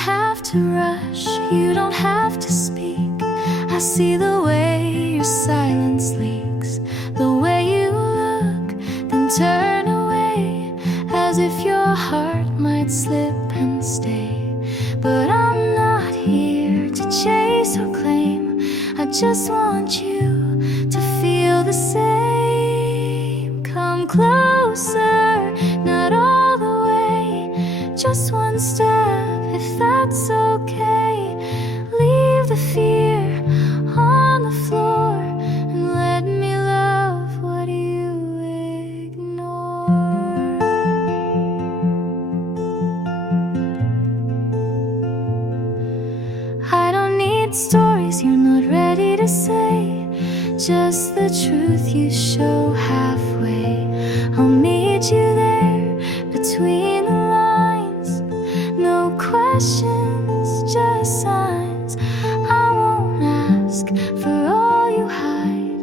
have to rush, you don't have to speak. I see the way your silence leaks, the way you look, then turn away, as if your heart might slip and stay. But I'm not here to chase or claim, I just want you to feel the same. Come closer, not all the way, just one step, if that's okay. Leave the fear on the floor and let me love what you ignore. I don't need stories you're not ready to say, just the truth you show halfway. I'll meet you there between the lines, no questions, just signs. I won't ask for all you hide,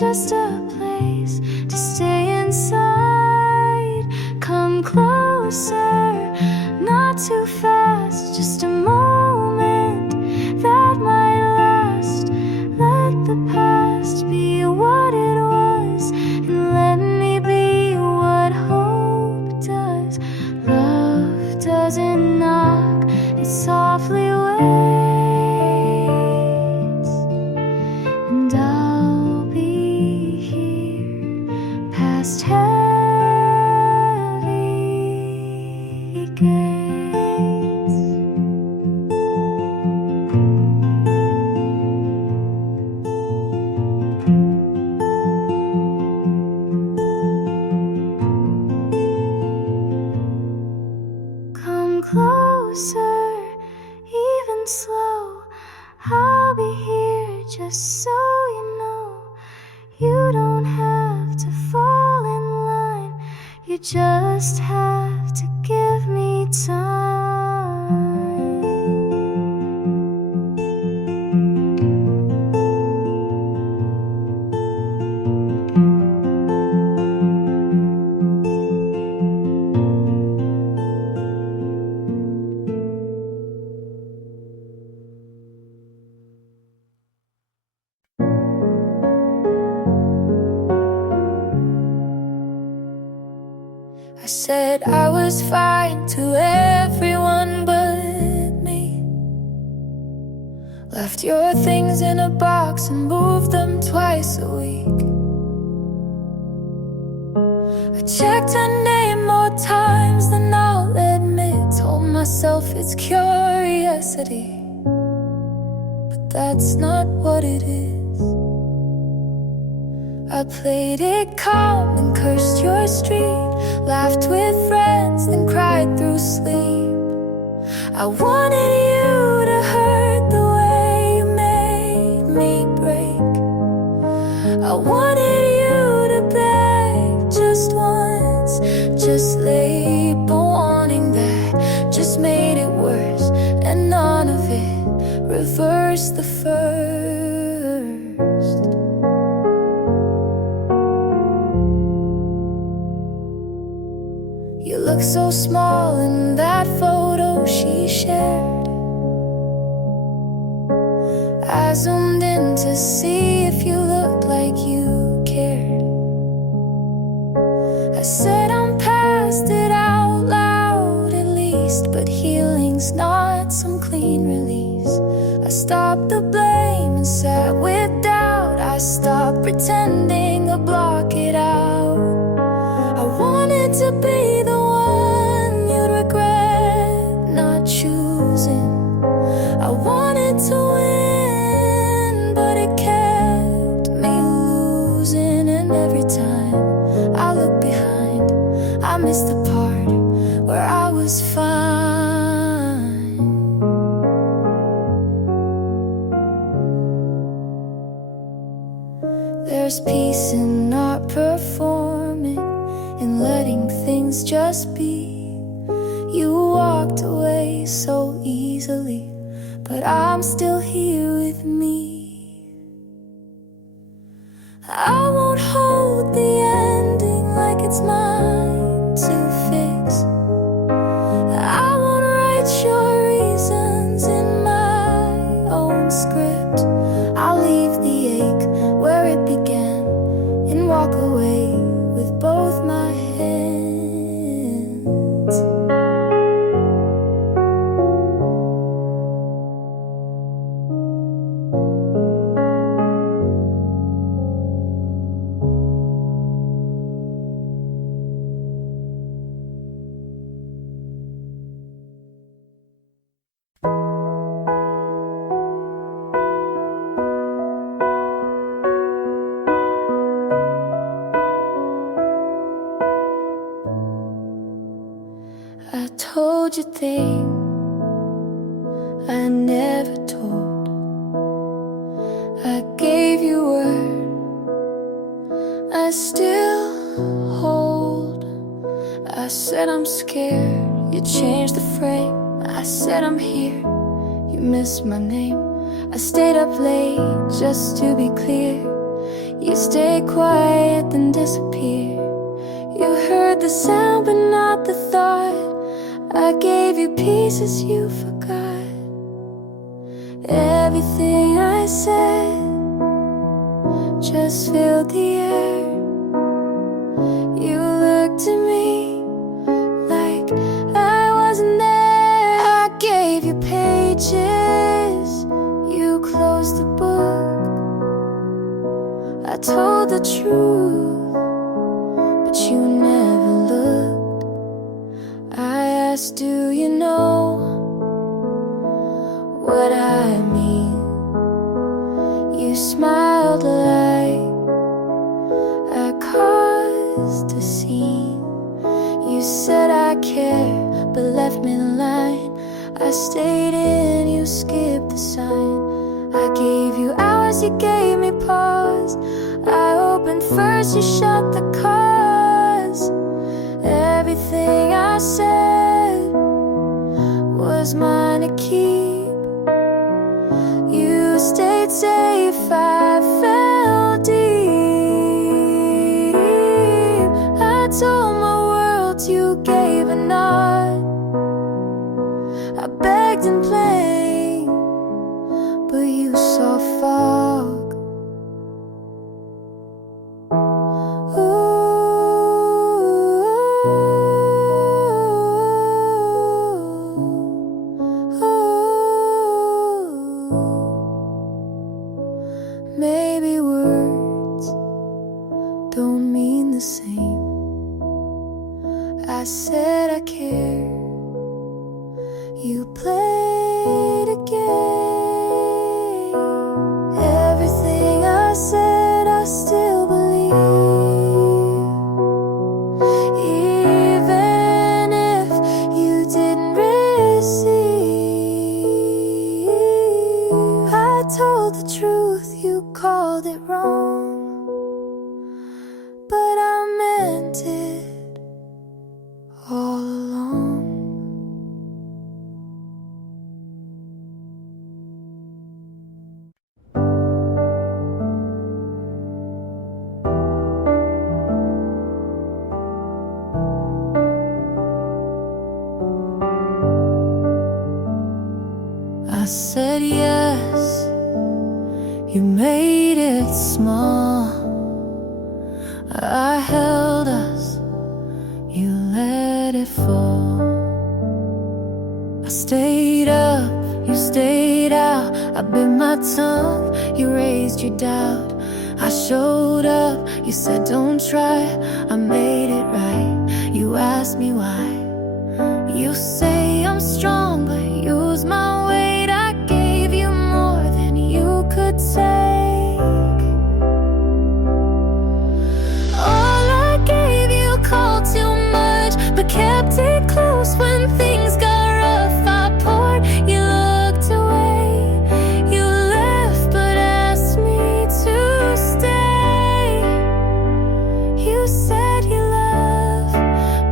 just a place to stay inside. Come closer, not too fast, just a moment that might last. Let the past be what it was, and let me be what hope does. Love doesn't knock, it softly waits, and I'll be here past heavy gates. Come closer, even slow, I'll be here just so you know. You don't have to fall in line, you just have to give me time. I said I was fine to everyone but me. Left your things in a box and moved them twice a week. I checked her name more times than I'll admit. Told myself it's curiosity, but that's not what it is. I played it calm and cursed your street, laughed with friends, then cried through sleep. I wanted you to hurt the way you made me break. I wanted you to beg just once, just label wanting that just made it worse, and none of it reversed the first. You look so small in that photo she shared. I zoomed in to see if you looked like you cared. I said I'm past it out loud at least, but healing's not some clean release. I stopped the blame and sat with doubt. I stopped pretending to block it out. I wanted to be the one you'd regret not choosing. I wanted to win, but it kept me losing. And every time I look behind, I miss the part where I was fine. There's peace in not performing, in letting things just be. You walked away so easily, but I'm still here with me. I won't hold the ending like it's mine to fix. I won't write your reason thing I never told. I gave you word I still hold. I said I'm scared, you changed the frame. I said I'm here, you missed my name. I stayed up late just to be clear. You stayed quiet then disappeared. You heard the sound but not the thought. I gave you pieces you forgot. Everything I said just filled the air. You looked at me like I wasn't there. I gave you pages, you closed the book. I told the truth, but you never looked. I asked, do you know what I mean? You smiled like I caused a scene. You said I care, but left me the line. I stayed in, you skipped the sign. I gave you hours, you gave me pause. I opened first, you shut the cause. Everything I said was mine to keep. You stayed safe, I fell deep. I told my world, you gave a nod. I begged and played, but you saw fog. Maybe words don't mean the same. I said I care, you played a game. Everything I said I still believe, even if you didn't receive. I told the truth, you called it wrong, but I meant it all along. I said yes, you made it small. I held us, you let it fall. I stayed up, you stayed out. I bit my tongue, you raised your doubt. I showed up, you said don't try. I made it right, you asked me why. You say I'm strong, but use my weight. I gave you more than you could take. All I gave you called too much, but kept it close when things got rough. I poured, you looked away. You left, but asked me to stay. You said you love,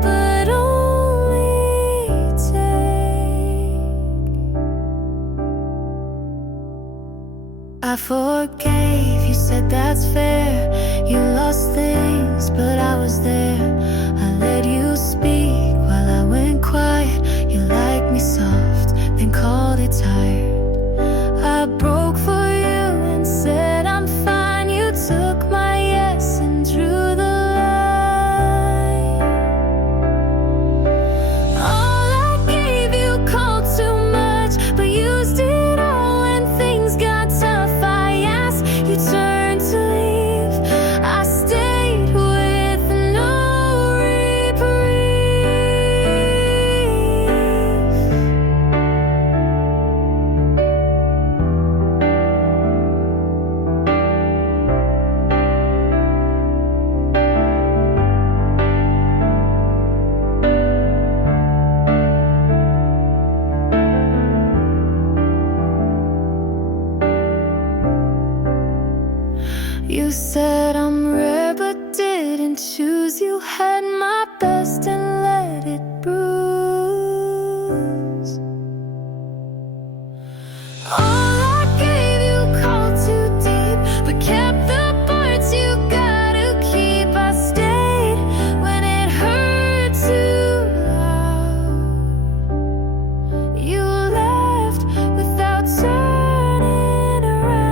but only take. I forgave, you said that's fair. You lost things, but I was there. I let you speak while I went quiet. You liked me soft, then called it tired. I broke for you and said I'm fine. You took my yes and drew the line. All I gave you called too much, but used it all when things got tough. I asked, you turned to leave. I stayed with no You said I'm rare but didn't choose you. Had my best and let it bruise. All I gave you called too deep, but kept the parts you gotta keep. I stayed when it hurt too loud. You left without turning around.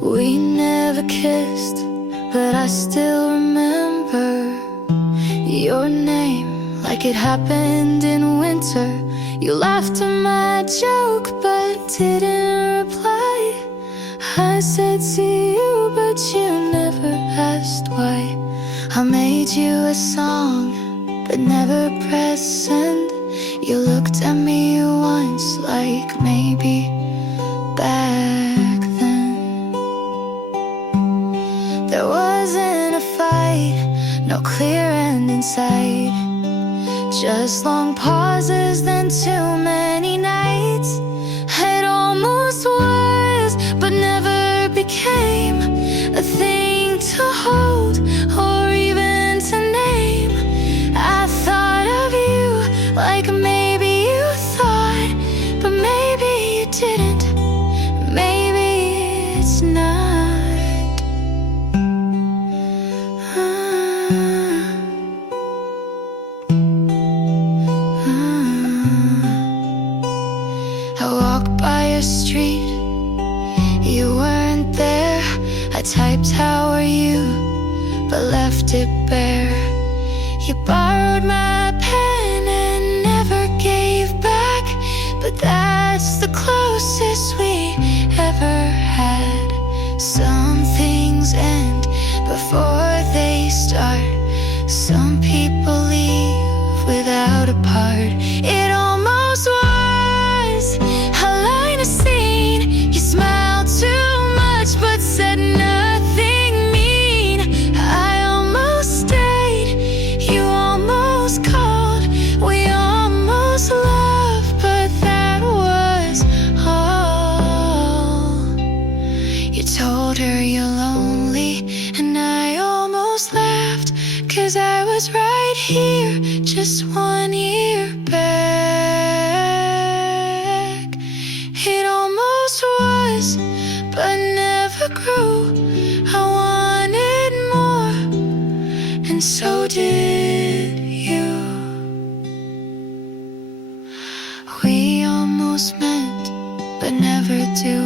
We never kissed, but I still remember your name like it happened in winter. You laughed at my joke but didn't reply. I said to you, but you never asked why. I made you a song but never pressed send. You looked at me once like maybe back then. There wasn't a fight, no clear end in sight, just long pauses, then too many nights. It almost was, but never became a thing to hold or even to name. I thought of you like maybe you thought, but maybe you didn't. Maybe it's not. I walked by your street, you weren't there. I typed how are you, but left it bare. You borrowed my pen and never gave back, but that's the closest we ever had. Some things end before they start. Some people leave without a part. It almost was a line of scene. You smiled too much but said nothing mean. I almost stayed, you almost called, we almost loved, but that was all. You told her you're lonely, and I almost laughed, 'cause I was right here just 1 year back. It almost was, but never grew. I wanted more, and so did you. We almost meant, but never do.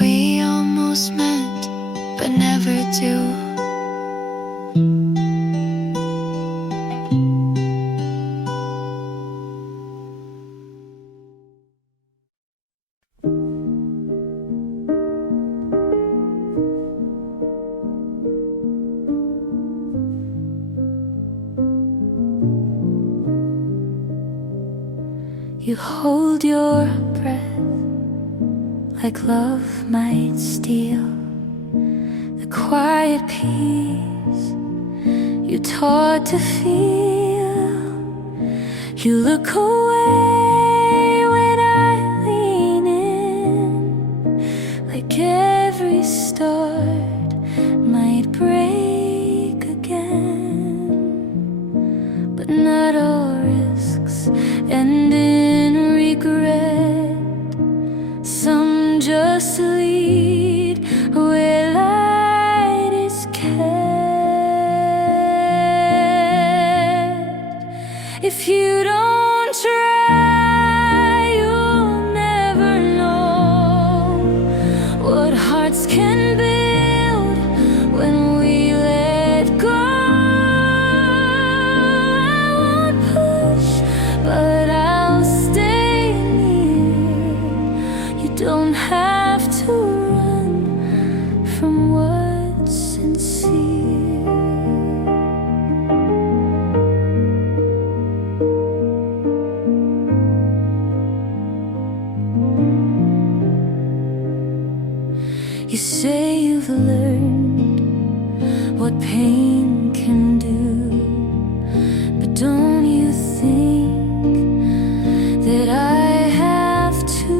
We almost meant, but never do. You hold your breath like love might steal the quiet peace you taught to feel. You look away when I lean in, like every start might break again. But not all risks end in regret. Some just lead where light is kept. If you don't try, pain can do. But don't you think that I have to?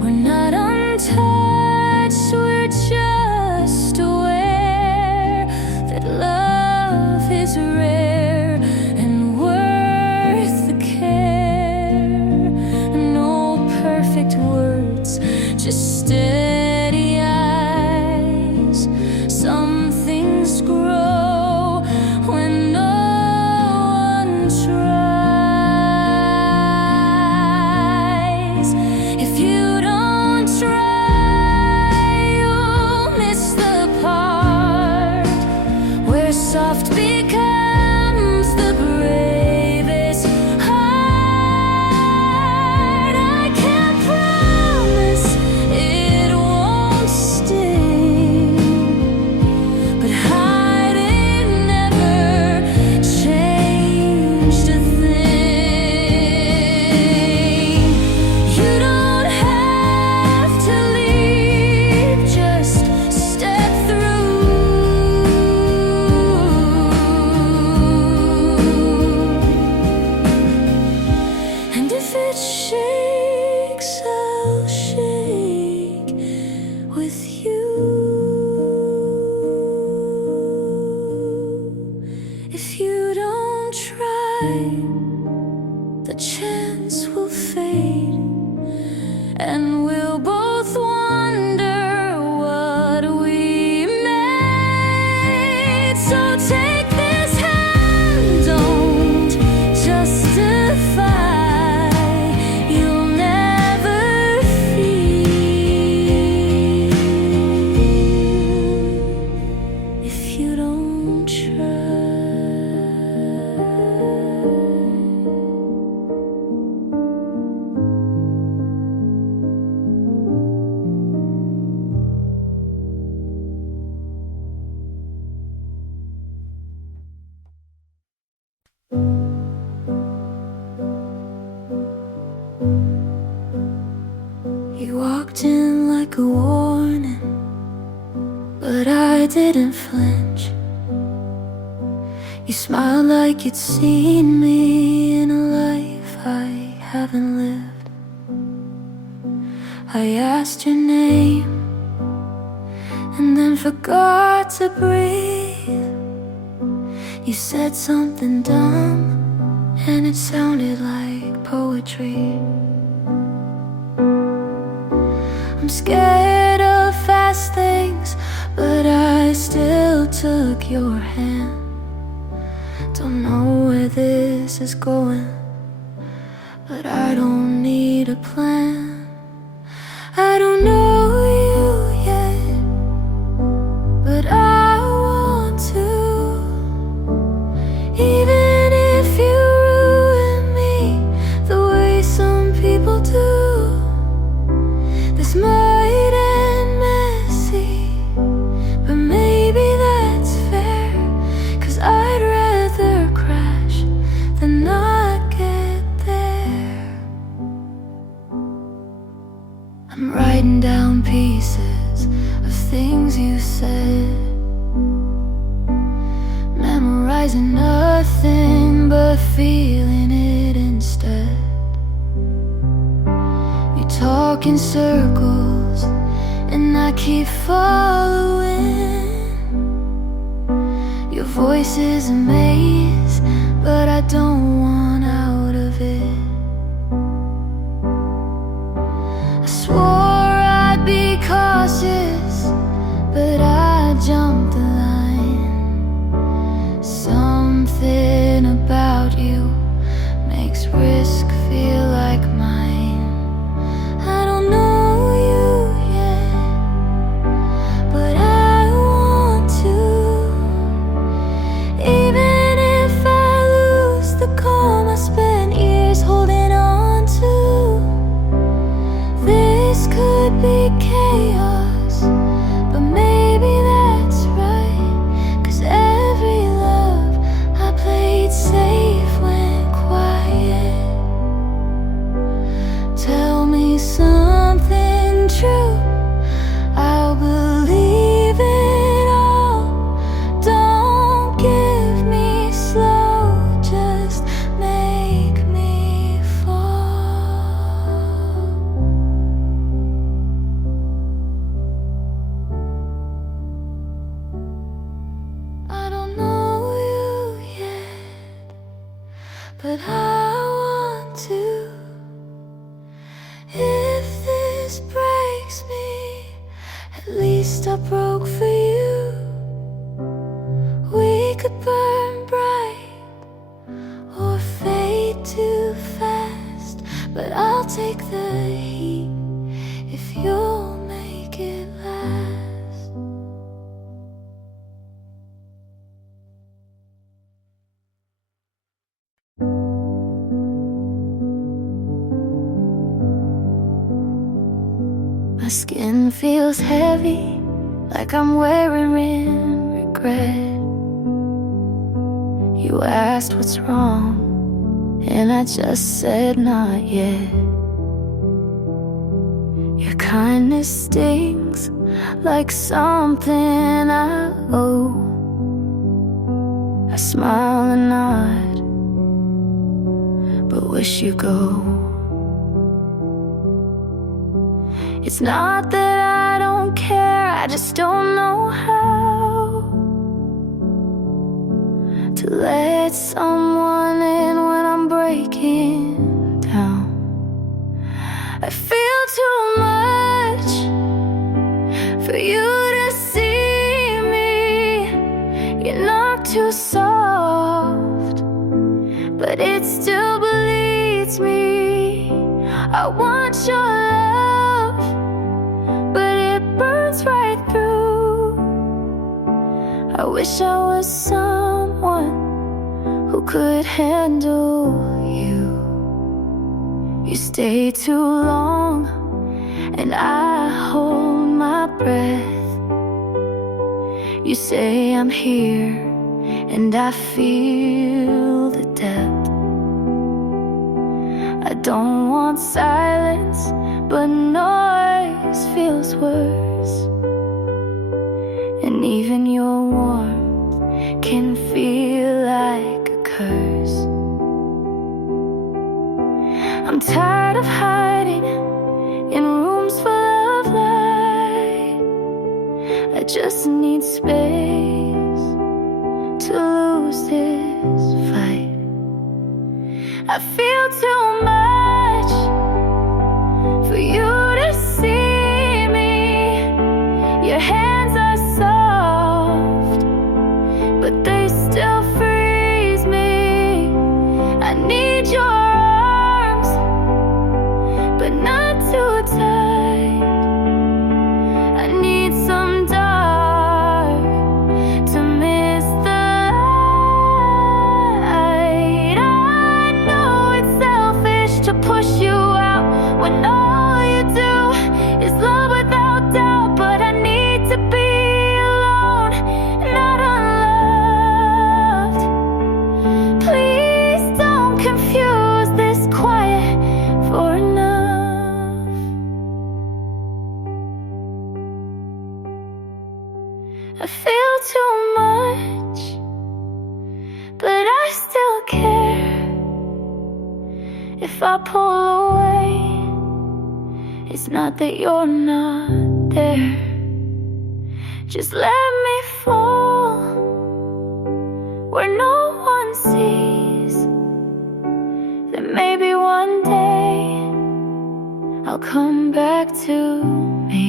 We're not untouched, we're just aware that love is rare and worth the care. No perfect words, just steady eyes. Some things grow when no one tries. If you don't try, you'll miss the part where soft becomes the bravest heart. I can't promise it won't sting, but hiding never changed a thing. You don't have to leave, just step through. And if it shakes, I'll shake with you. If you don't try, the chance will fade, and we'll both wonder what we made. So take this hand, don't justify. You'll never feel if you don't try. You walked in like a warning, but I didn't flinch. You smiled like you'd seen me in a life I haven't lived. I asked your name and then forgot to breathe. You said something dumb and it sounded like poetry. I'm scared of fast things, but I still took your hand. Don't know where this is going, but I don't need a plan. I don't know you yet, but I want to. Even if you ruin me the way some people do. This might end messy, but maybe that's fair, 'cause I'd rather crash than not get there. I'm writing down pieces of things you said, memorizing nothing but feeling it instead. You talk in circles and I keep following. Your voice is a maze, but I don't want out of it. I swore I'd be cautious, but I jumped the line. Something about you makes risk feel like mine. I don't know you yet, but I want to. Even if I lose the could burn bright or fade too fast, but I'll take the heat if you'll make it last. My skin feels heavy, like I'm wearing regret. You asked what's wrong, and I just said not yet. Your kindness stings like something I owe. I smile and nod, but wish you go. It's not that I don't care, I just don't know how to let someone in when I'm breaking down. I feel too much for you to see me. You're not too soft, but it still bleeds me. I want your love, but it burns right through. I wish I was someone who could handle you. You stay too long, and I hold my breath. You say I'm here, and I feel the depth. I don't want silence, but noise feels worse. And even your warmth can feel like a curse. I'm tired of hiding in rooms full of light. I just need space to lose this fight. I feel too much for you to see me. Your hands are soft, but they still freeze me. I need your arms, but not too tight. I need some dark to miss the light. I know it's selfish to push you out when all you do is love without doubt, but I need to be alone, not unloved. Please don't confuse this quiet for enough. I feel too much, but I still care. If I pull away, it's not that you're not there. Just let me fall where no one sees. Then maybe one day I'll come back to me.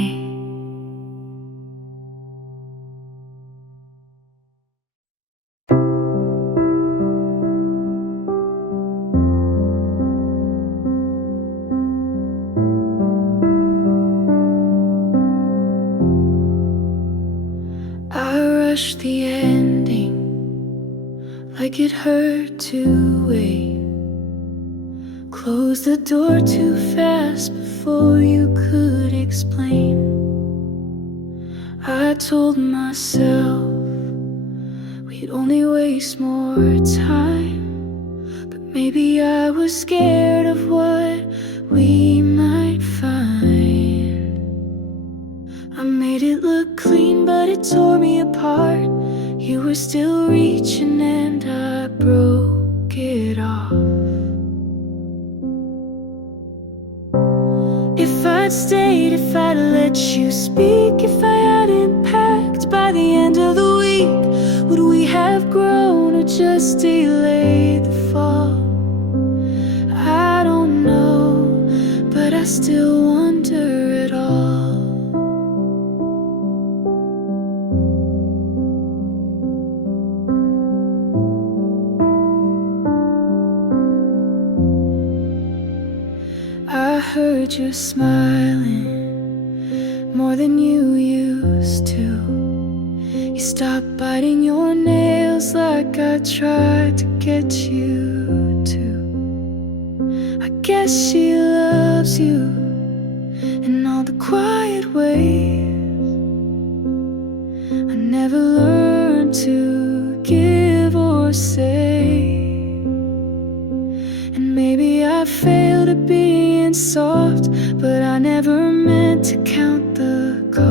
I rushed the ending like it hurt to wait. Closed the door too fast before you could explain. I told myself we'd only waste more time, but maybe I was scared of what we might find. I made it look clean, but it tore me apart. You were still reaching and I broke it off. If I'd stayed, if I'd let you speak, if I hadn't packed by the end of the week, would we have grown or just delayed the fall? I don't know, but I still wonder at all. heard you smiling more than you used to. You stopped biting your nails like I tried to get you to. I guess she loves you in all the quiet ways. I never learned to give or say, and maybe I failed at being soft, but I never meant to count the cost.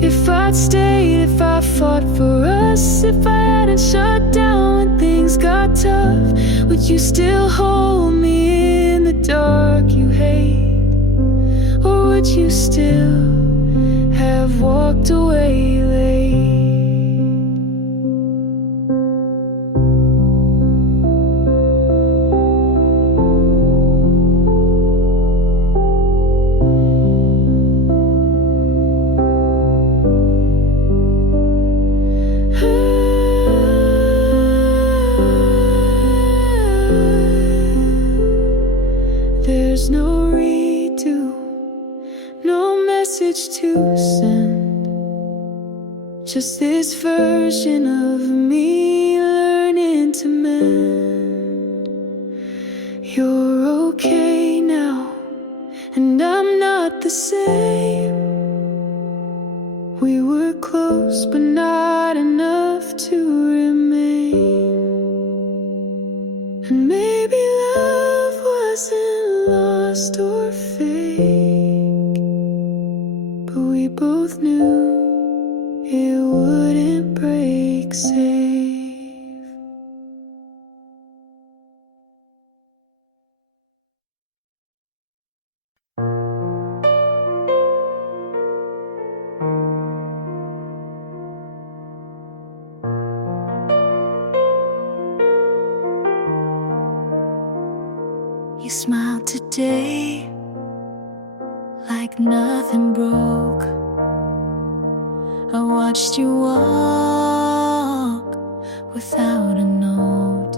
If I'd stayed, if I fought for us, if I hadn't shut down when things got tough, would you still hold me in the dark you hate? Or would you still have walked away late? There's no redo, no message to send, just this version of me learning to mend. You're okay now, and I'm not the same. We were close, but not enough to remain. And maybe love wasn't lost or fake, but we both knew it wouldn't break safe. You smiled today like nothing broke. I watched you walk without a note.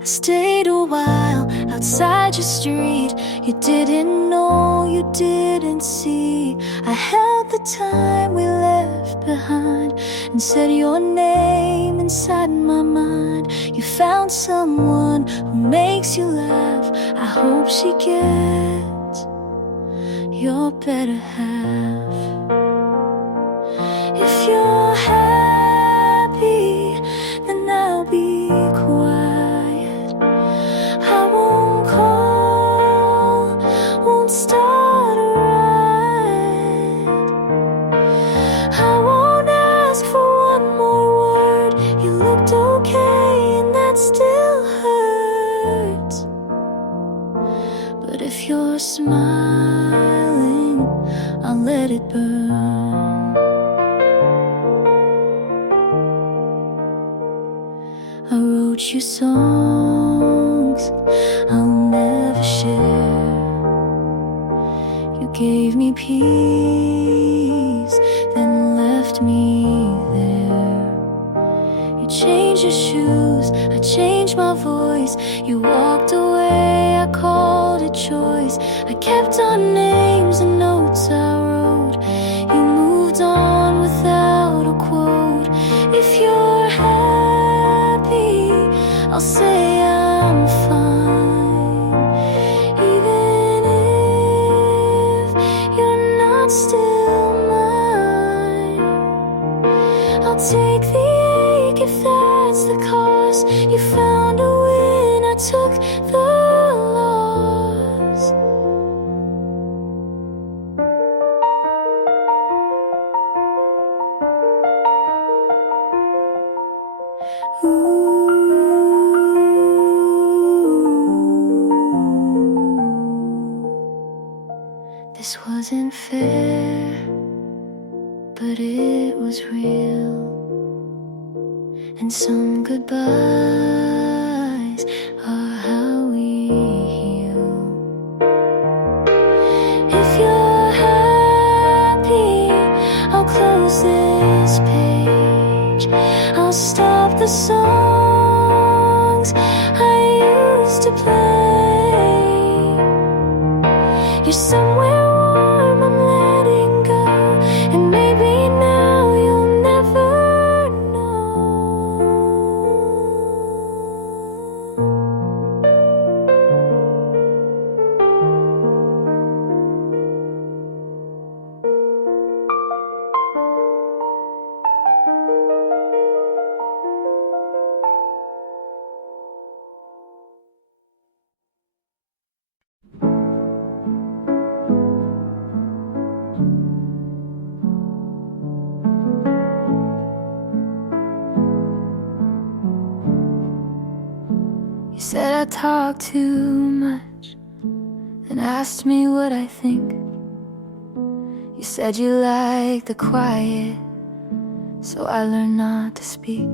I stayed a while outside your street. You didn't know, you didn't see. I held the time we left behind and said your name inside my mind. You found someone who makes you laugh. I hope she gets your better half. If you're happy, then I'll be quiet. I won't call, won't start a riot. I won't ask for one more word. You looked okay and that still hurts. But if you're smiling, I'll let it burn. I wrote you songs I'll never share. You gave me peace, then left me there. You changed your shoes, I changed my voice. You walked away, I called it choice. I kept our names and notes I wrote. You moved on without a quote. If you're happy, I'll say I'm fine. Even if you're not still mine, I'll take the ache if that's the cost. You found a win, I took the loss. This wasn't fair, but it was real. And some goodbyes are how we heal. If you're happy, I'll close this page. I'll stop the song used to play. You're somewhere warm, I'm letting go, and maybe now you'll never know. You said I talk too much and asked me what I think. You said you like the quiet, so I learned not to speak.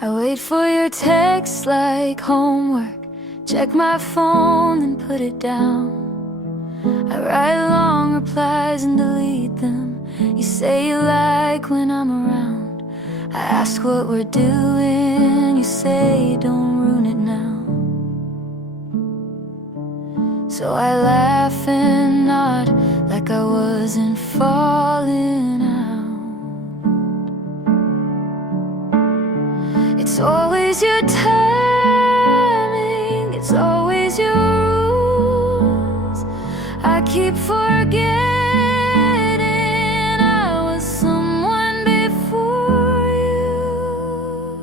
I wait for your text like homework, check my phone and put it down. I write long replies and delete them. You say you like when I'm around. I ask what we're doing, you say don't ruin it now. So I laugh and nod like I wasn't falling out. It's always your timing, it's always your rules. I keep forgetting I was someone before you.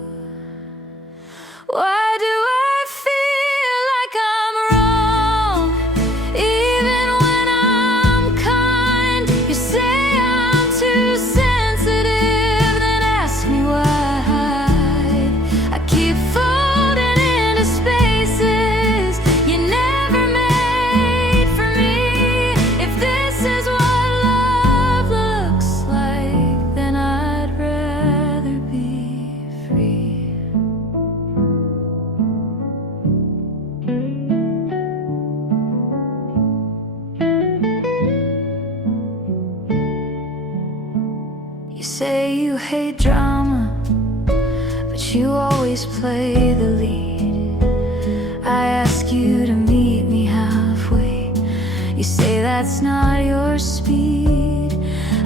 Why do I feel like I'm wrong, even when I'm kind? You say I'm too sensitive, then ask me why. I keep folding into spaces you never made for me. If this is what love looks like, then I'd rather be free. You say you hate drama, but you always play the lead. I ask you to meet me halfway. You say that's not your speed.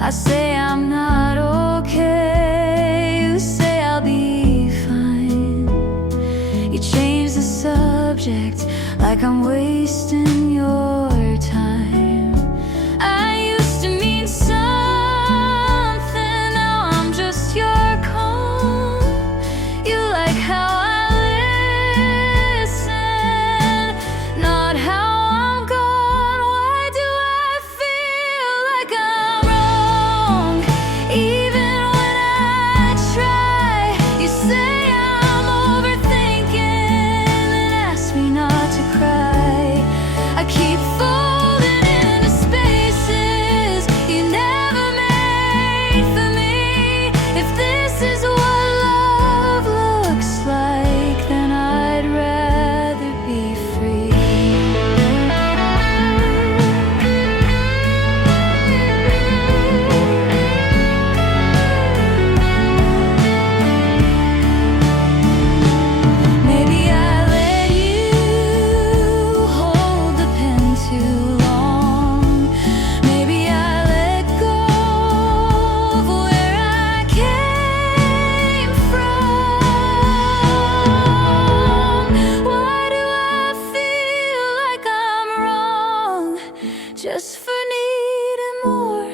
I say I'm not okay. You say I'll be fine. You change the subject like I'm wasting your time. I used to mean something, now I'm just your calm. You like how I listen, not how I'm gone. Why do I feel like I'm wrong, even when I try? You say I'm overthinking, then ask me not to cry. I keep folding into spaces you never made for me. If this is what love looks like, then I'd rather be free. Maybe I let you hold the pen too long. Maybe I let go of where I came from. Why do I feel like I'm wrong just for needing more?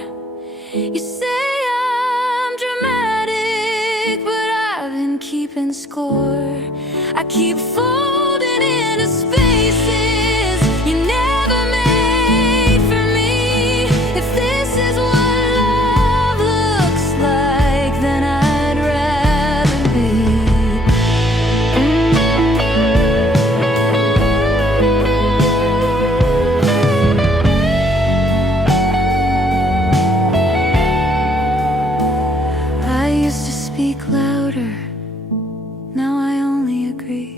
You say I'm dramatic, but I've been keeping score. I keep folding into spaces you never made for me. If this is what love looks like, then I'd rather be. I used to speak louder, now I only agree.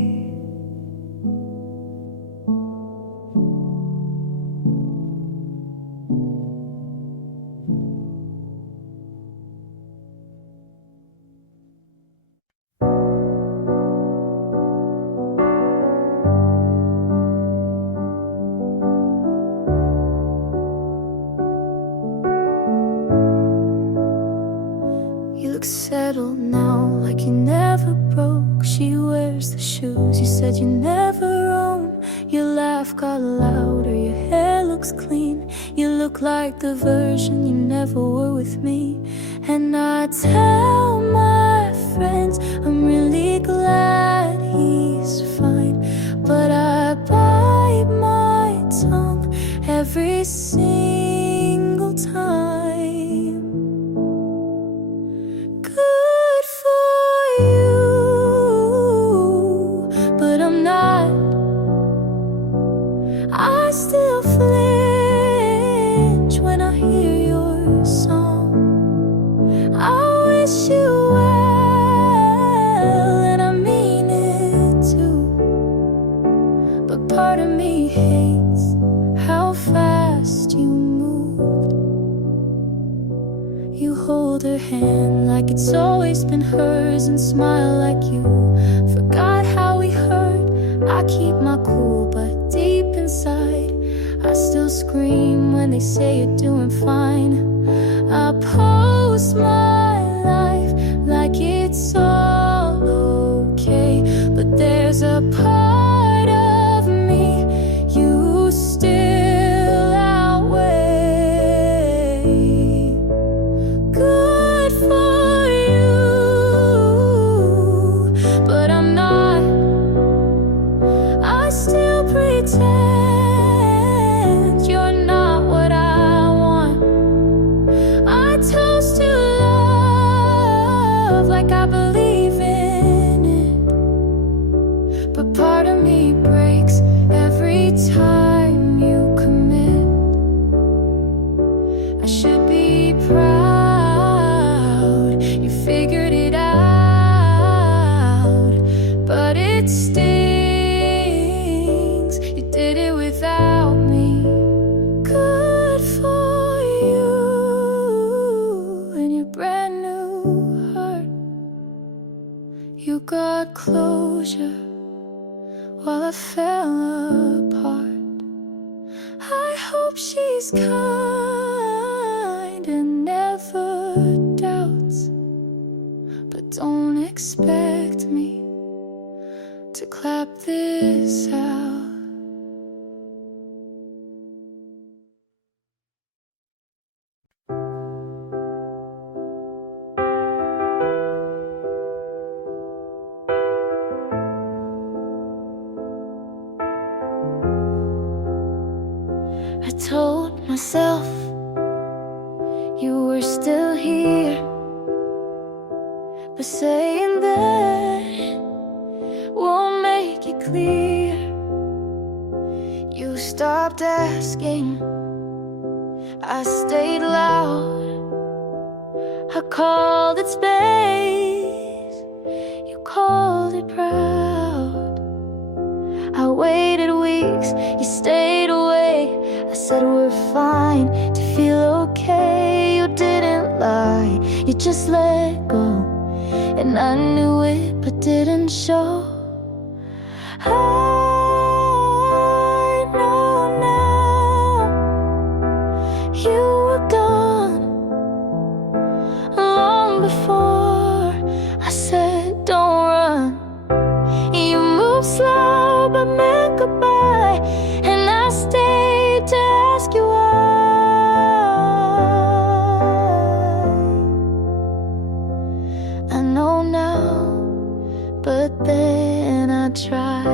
looks settled now, like you never broke. She wears the shoes you said you never own. Your laugh got louder, your hair looks clean. You look like the version you never were with me. And I tell my friends I'm really glad he's fine, but I bite my tongue every single time. Good for you, but I'm not. I still flinch when I hear your song. I wish you well, and I mean it too. But part of me hates how fast you moved. You hold her hand like it's always been hers, and smile like you forgot how we hurt. I keep my cool, but deep inside I still scream when they say you're doing fine. I post my life like it's all okay, but there's a part of me you still outweigh. Good for you, but I'm not. I still pretend you're not what I want. I toast to love like I believe in it, but part of me breaks every time you commit. I should be proud you figured it out, but it stings you did it without me. Good for you and your brand new heart. You got closure while I fell apart. I hope she's kind and never doubts, but don't expect me to clap this out. I told myself you were still here, but saying that won't make it clear. You stopped asking, I stayed loud. I called it space, you called it proud. I waited weeks, you stayed away. I said we're fine, to feel okay. You didn't lie, you just let go, and I knew it but didn't show. I know now you were gone long before I said don't run. You moved slow but meant goodbye, and I stayed to ask you why. I know now, but then I tried.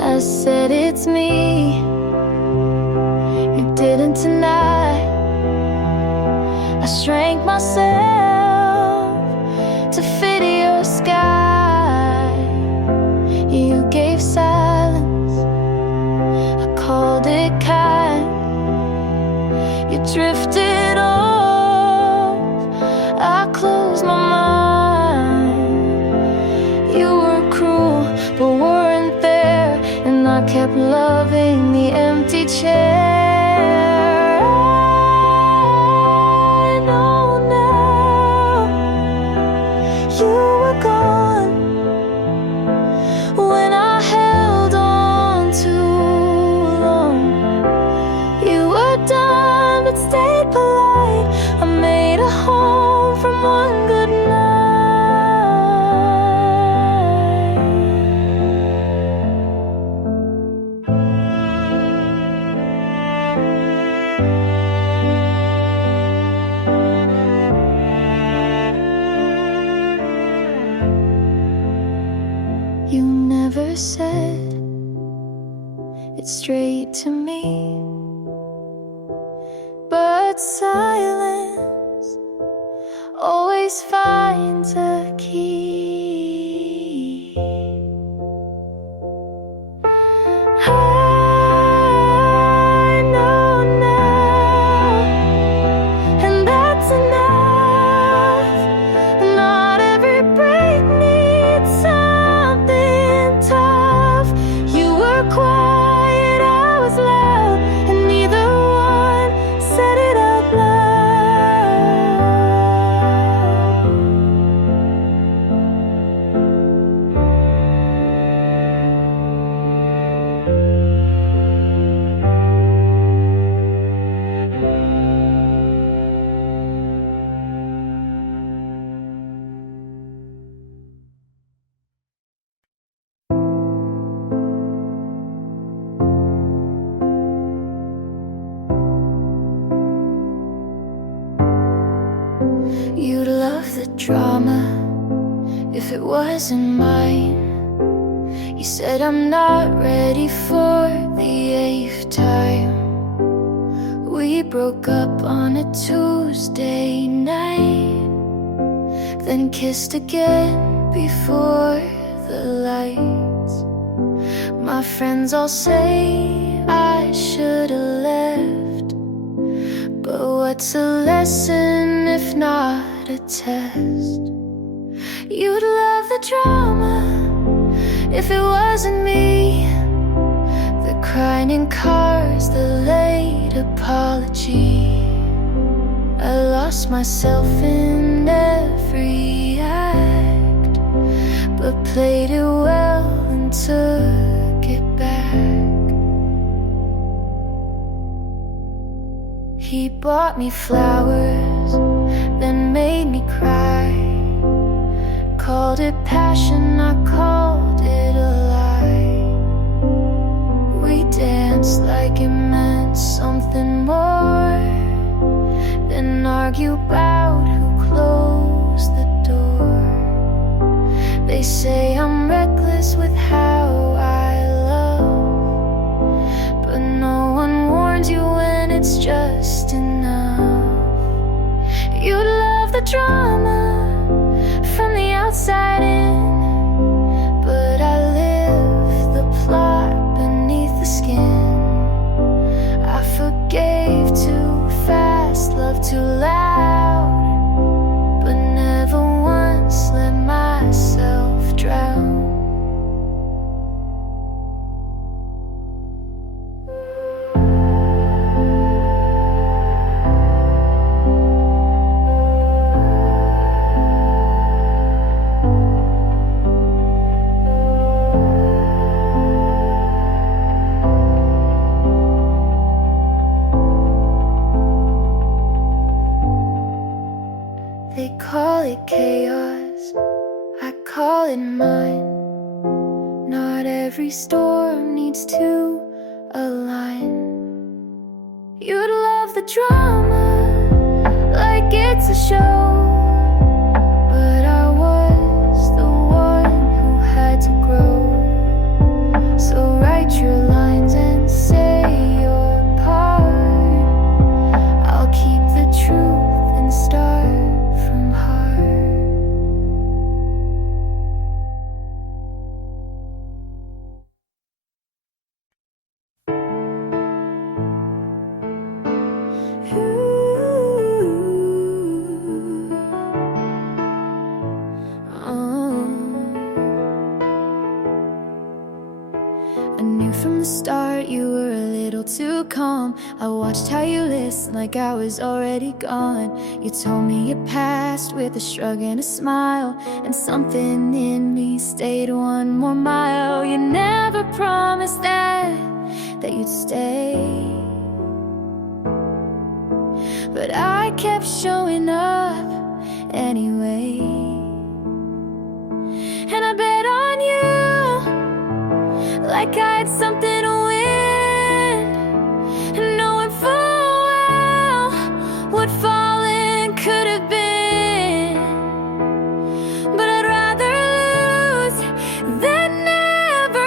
I said it's me, you didn't deny. I shrank myself to fit your sky. You gave silence, I called it kind. You drifted off, I closed my mind. You were cruel but weren't there, and I kept loving the empty chair. I know now you were gone never said it straight to me, but silence always finds a key. I know now, and that's enough. Not every break needs something tough. You were quiet, I was loud, and neither one said it out loud. You'd love the drama if it wasn't mine. You said I'm not ready for the 8th time. We broke up on a Tuesday night, then kissed again before the lights. My friends all say I should've left, but what's a lesson if not a test? You'd love the drama if it wasn't me. The crying in cars, the late apology. I lost myself in every act, but played it well and took it back. He bought me flowers, then made me cry. Called it passion, I called it a lie. We danced like it meant something more, then argue about who closed the door. They say I'm reckless with how I love, but no one warns you when it's just enough. You love the drama from the outside in, but I live the plot beneath the skin. I forgave too fast, loved too loud, but never once let myself drown. They call it chaos, I call it mine. Not every storm needs to align. You'd love the drama like it's a show, but I was the one who had to grow. So write your lines and say your part. I'll keep the truth and start from heart. I knew from the start you were a little too calm. I watched how you listened like I was already gone. You told me your past with a shrug and a smile, and something in me stayed one more mile. You never promised that you'd stay, but I kept showing up anyway. And I bet on you like I had something to win, and knowing full well what falling could have been. But I'd rather lose than never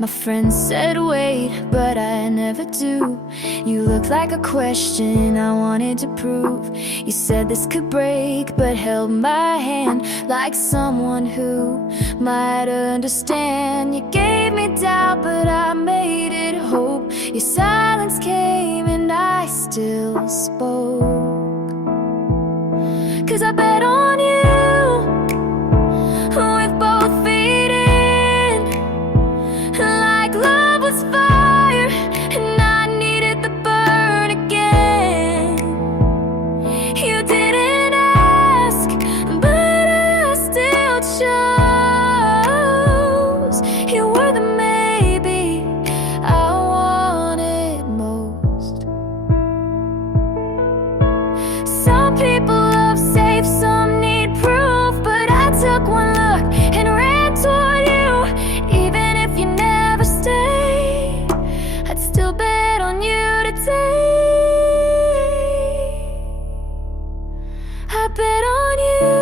My friend said wait, but I never do. You look like a question I wanted to prove. You said this could break, but held my hand like someone who might understand. You gave me doubt, but I made it hope. Your silence came and I still spoke. 'Cause I bet on you with both feet in, like love was fire and I needed the burn again. You didn't ask, but I still chose. You were the maybe I wanted most. Some people love safe, some need proof, but I took one look and ran toward you. Even if you never stay, I'd still bet on you today. I bet on you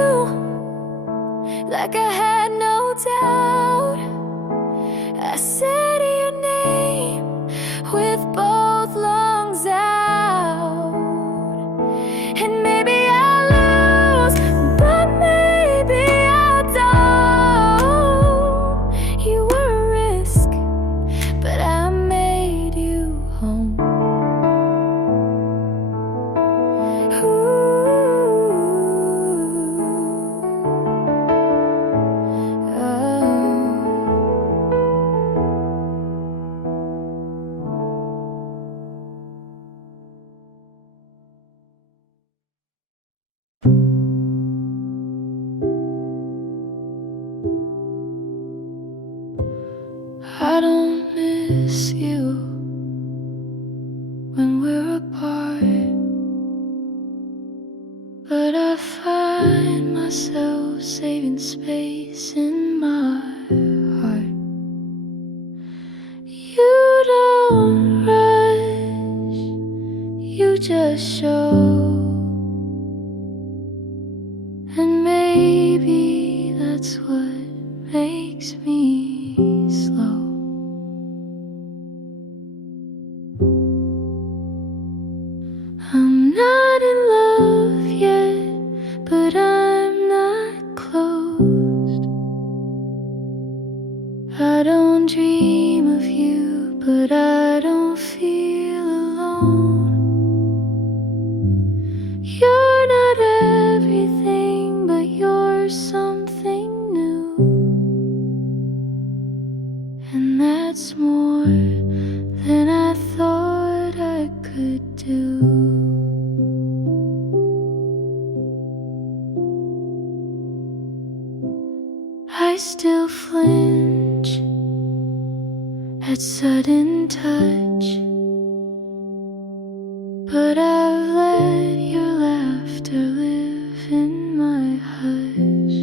like I had no doubt. I said your name with both lungs out. And maybe I'll lose, but maybe I don't. You were a risk, but I made you home. I don't miss you when we're apart, but I find myself saving space in my heart. You don't rush, you just show. And maybe that's what makes me slow. I'm not in love yet, but I'm not closed. I don't dream of you, but I don't feel alone. You're not everything, but you're something new. And that's more than I thought I could do. I still flinch at sudden touch, but I've let your laughter live in my hush.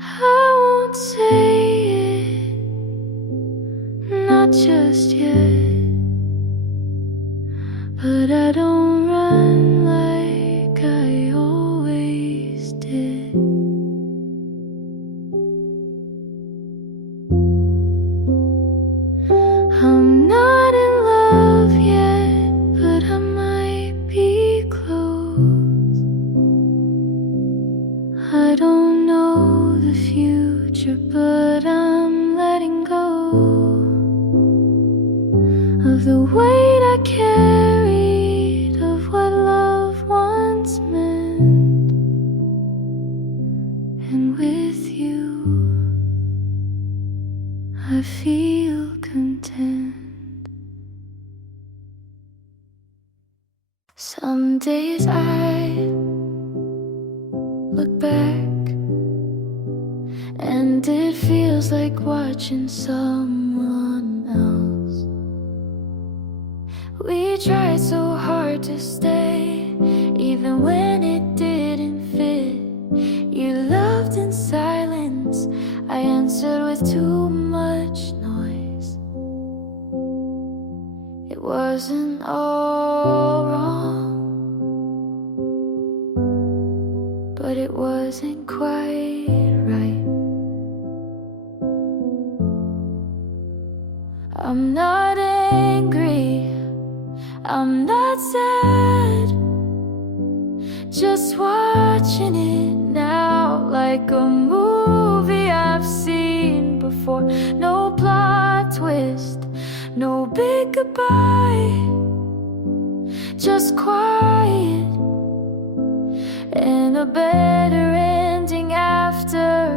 I won't say it, not just yet, but I don't run like I always did. I'm not in love yet, but I might be close. I don't know the future, but I'm letting go of the weight I carried of what love once meant. And with you, I feel content. Some days I look back and it feels like watching someone else. We tried so hard to stay, even when it didn't fit. You loved in silence, I answered with too much noise. It wasn't all wrong, but it wasn't quite right. I'm not angry, I'm not sad, just watching it now like a movie I've seen before. No plot twist, no big goodbye, just quiet and a better ending after.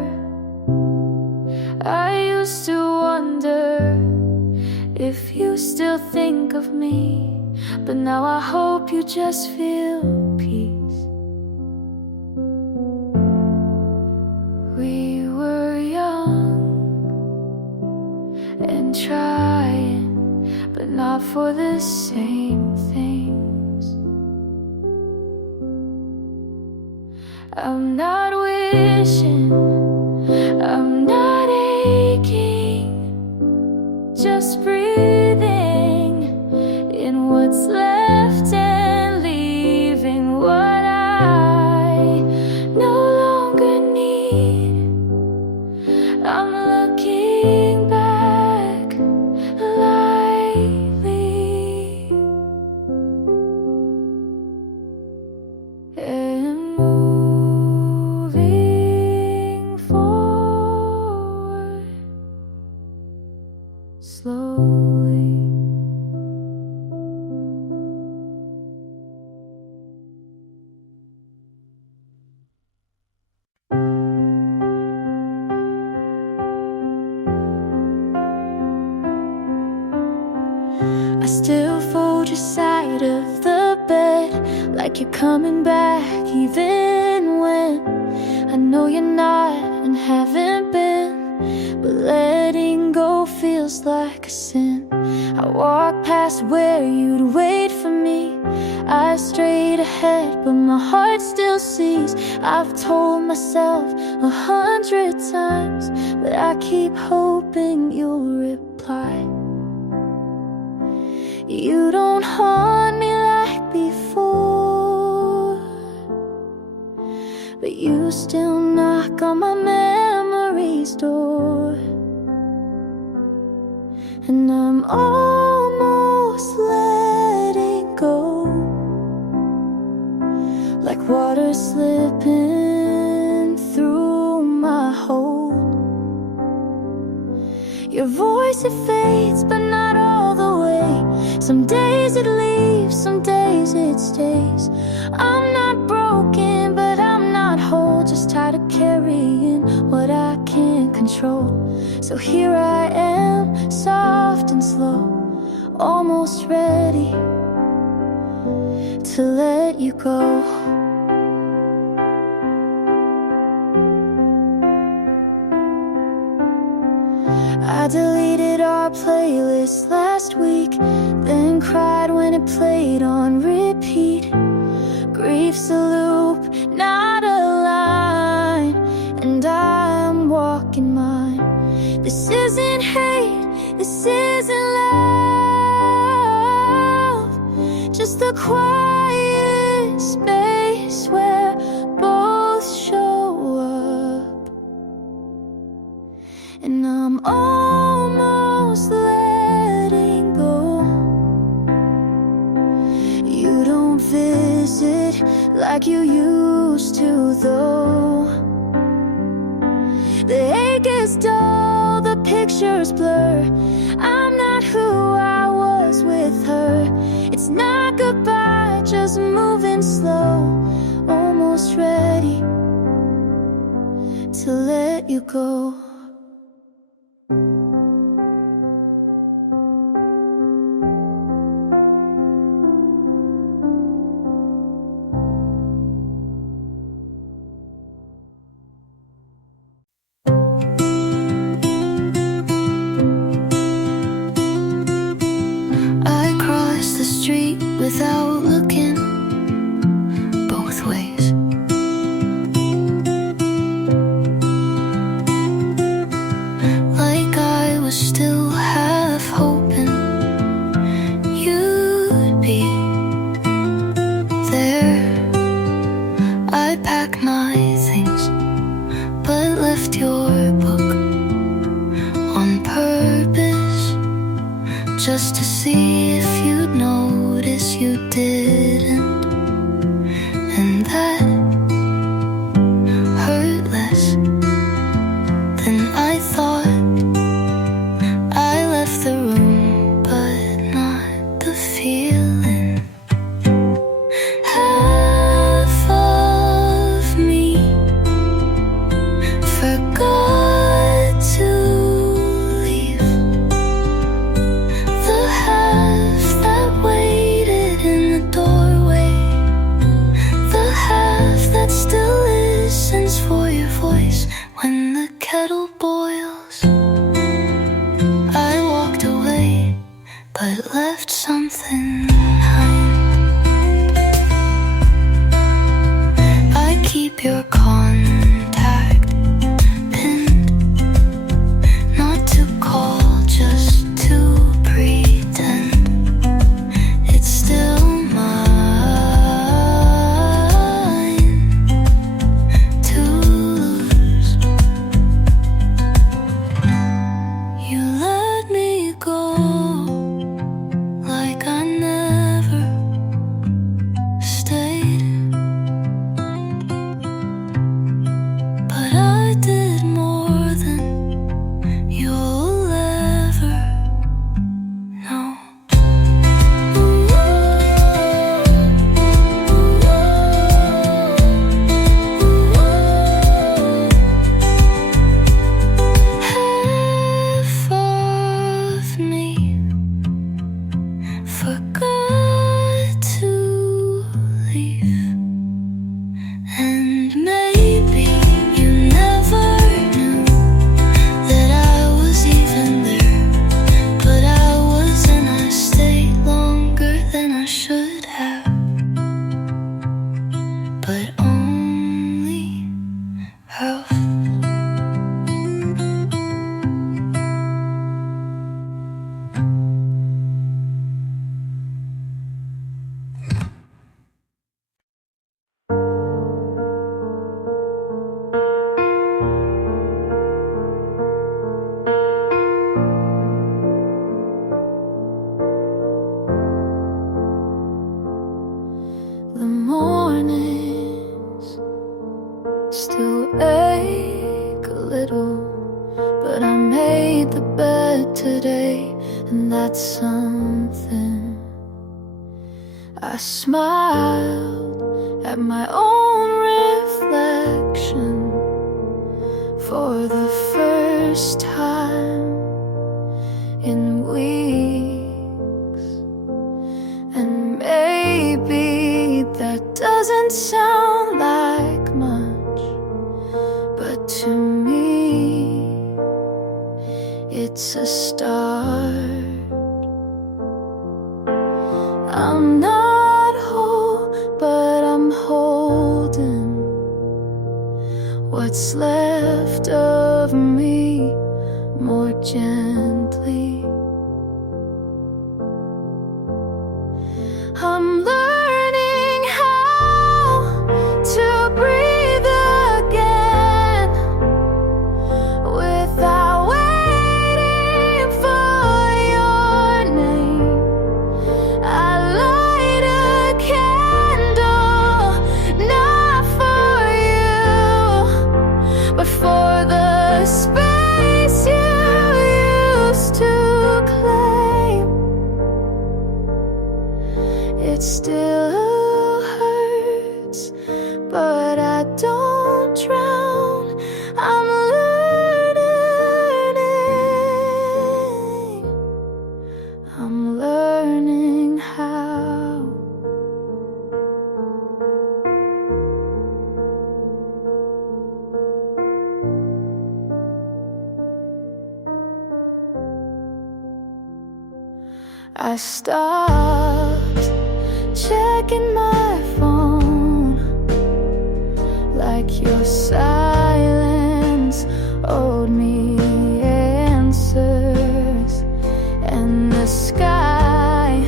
I used to wonder if you still think of me, but now I hope you just feel peace. We were young and trying, but not for the same things. I'm not wishing, I'm not aching, just breathing in what's left and leaving what I no longer need. I'm looking back lightly and moving forward slowly. I still fold your side of the bed like you're coming back, even when I know you're not and haven't been. But letting go feels like a sin. I walk past where you'd wait for me, eyes straight ahead, but my heart still sees. I've told myself 100 times, but I keep hoping you'll reply. You don't haunt me like before, but you still knock on my memory's door. And I'm almost letting go, like water slipping through my hold. Your voice, it fades, but not all the way. Some days it leaves, some days it stays. I'm not broken, but I'm not whole, just tired of carrying what I can't control. So here I am, soft and slow, almost ready to let you go. I deleted our playlist last week, then cried when it played on repeat. Grief's a loop, not a line, and I'm walking mine. This isn't hate, this isn't love, just the quiet space where both show up. And I'm almost letting go. You don't visit like you used to, though. The ache is dull, the pictures blur. I'm not who I was with her. It's not goodbye, just moving slow, almost ready to let you go. Without looking both ways, like I was still half hoping you see if you'd notice you didn't, and that hurt less than I thought. I left the room, but not the feeling. Half of me forgot to leave. The half that waited in the doorway, the half that still listens for your voice when the kettle boils. I walked away, but left something behind. I keep your contact pinned, not to call, just to pretend it's still mine to lose. You let me go like I never stayed, but I did more than you'll ever know. Half of me forgot to leave, and maybe you never knew that I was even there, but I was, and I stayed longer than I should have, but only half. The mornings still ache a little, but I made the bed today, and that's something. I smiled at my own reflection for the first time in weeks, and maybe that doesn't sound like much, but to me it's a start. I'm not whole, but I'm holding what's left of me more gently. I'm learning how to breathe again without waiting for your name. I light a candle, not for you, but for the space you used to claim. It still hurts, but I don't drown. I'm learning how. I stopped checking my phone, like your silence owed me answers, and the sky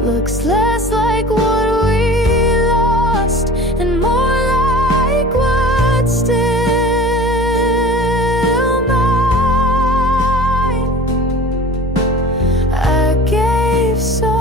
looks less like what we lost and more like what's still mine. I gave so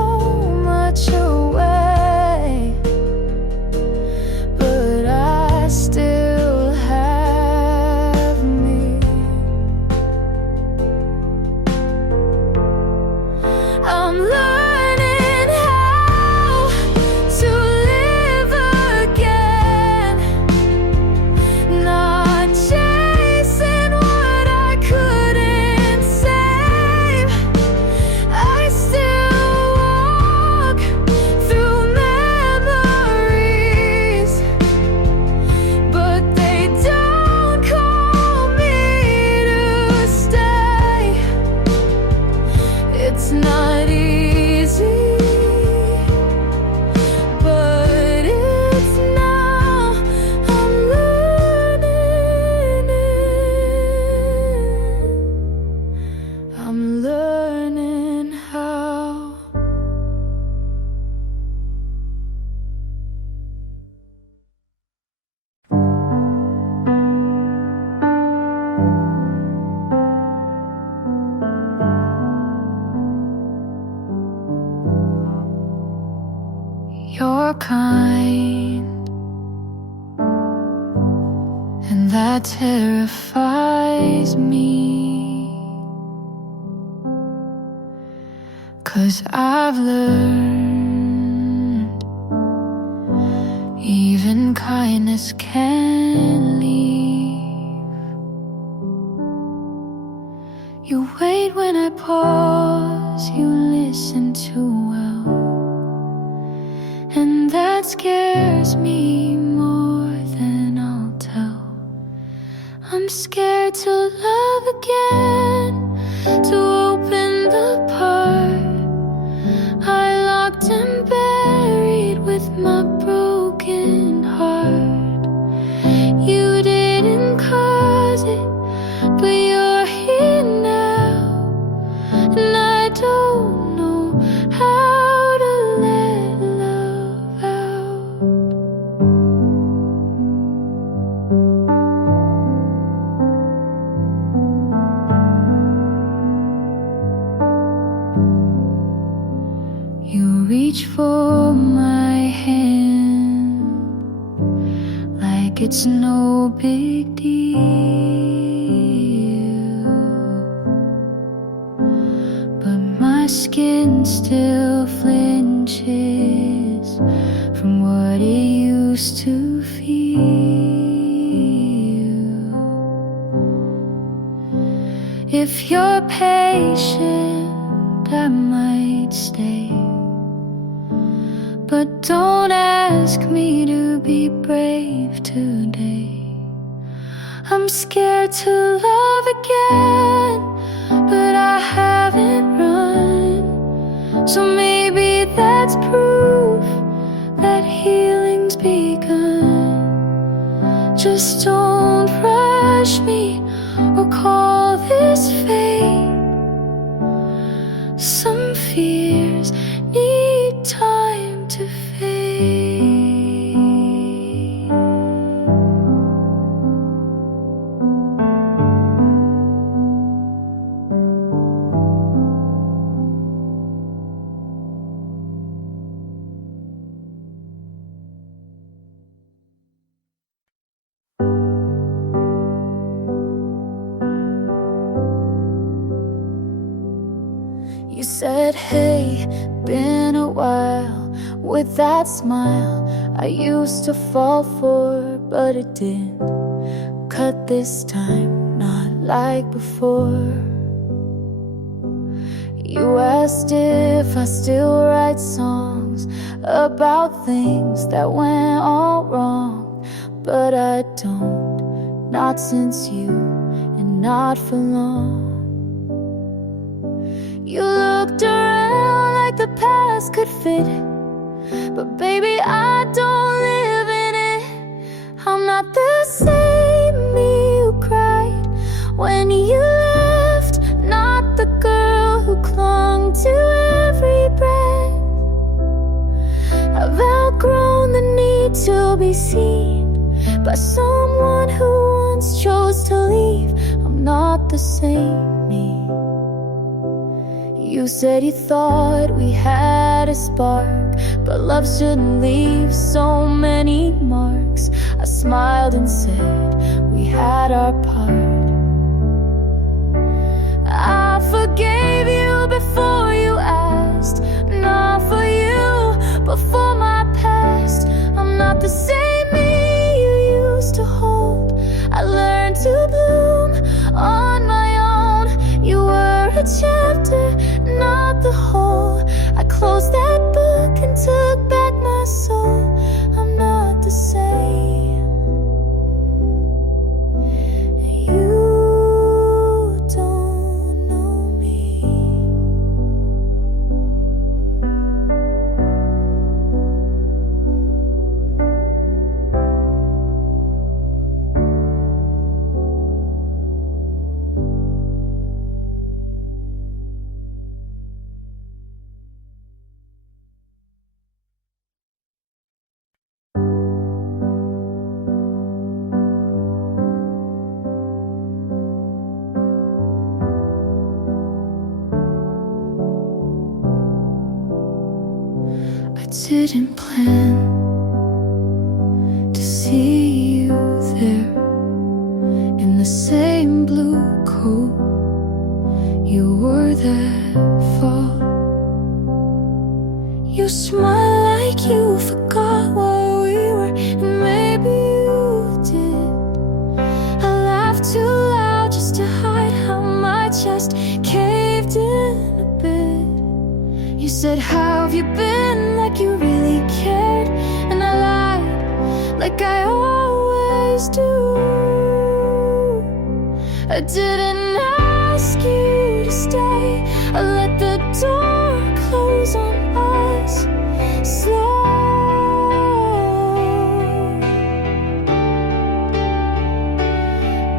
you're kind, and that terrifies me, 'cause I've learned even kindness can leave. You wait when I pause, you listen too well, and that scares me more than I'll tell. I'm scared to love again, to open the part I locked and buried with my broken heart. You didn't cause it, but you're here now, and I don't know how to let love out. You reach for my hand like it's no big deal, but my skin still flinches from what it used to feel. If you're patient, I might stay, but don't ask me to be brave today. I'm scared to love again, but I haven't run, so maybe that's proof that healing's begun. Just don't rush me or call this fate. Some fears need time to fade. You said, hey, been a while. With that smile I used to fall for, but it didn't cut this time, not like before. You asked if I still write songs about things that went all wrong, but I don't, not since you, and not for long. You looked around like the past could fit, but baby, I don't live in it. I'm not the same me who cried when you left, not the girl who clung to every breath. I've outgrown the need to be seen by someone who once chose to leave. I'm not the same me. You said you thought we had a spark, but love shouldn't leave so many marks. I smiled and said we had our part. I forgave you before you asked, not for you, but for my past. I'm not the same me you used to hold. I learned to bloom on my own. You were a chapter, not the whole. I closed that book and took back my soul. I'm not the same. You don't know me. I didn't plan to see you there in the same blue coat you wore that fall. You smile like you forgot what we were, and maybe you did. I laughed too loud just to hide how my chest caved in a bit. You said, how have you been? Like you really cared. And I lied like I always do. I didn't ask you to stay. I let the door close on us slow.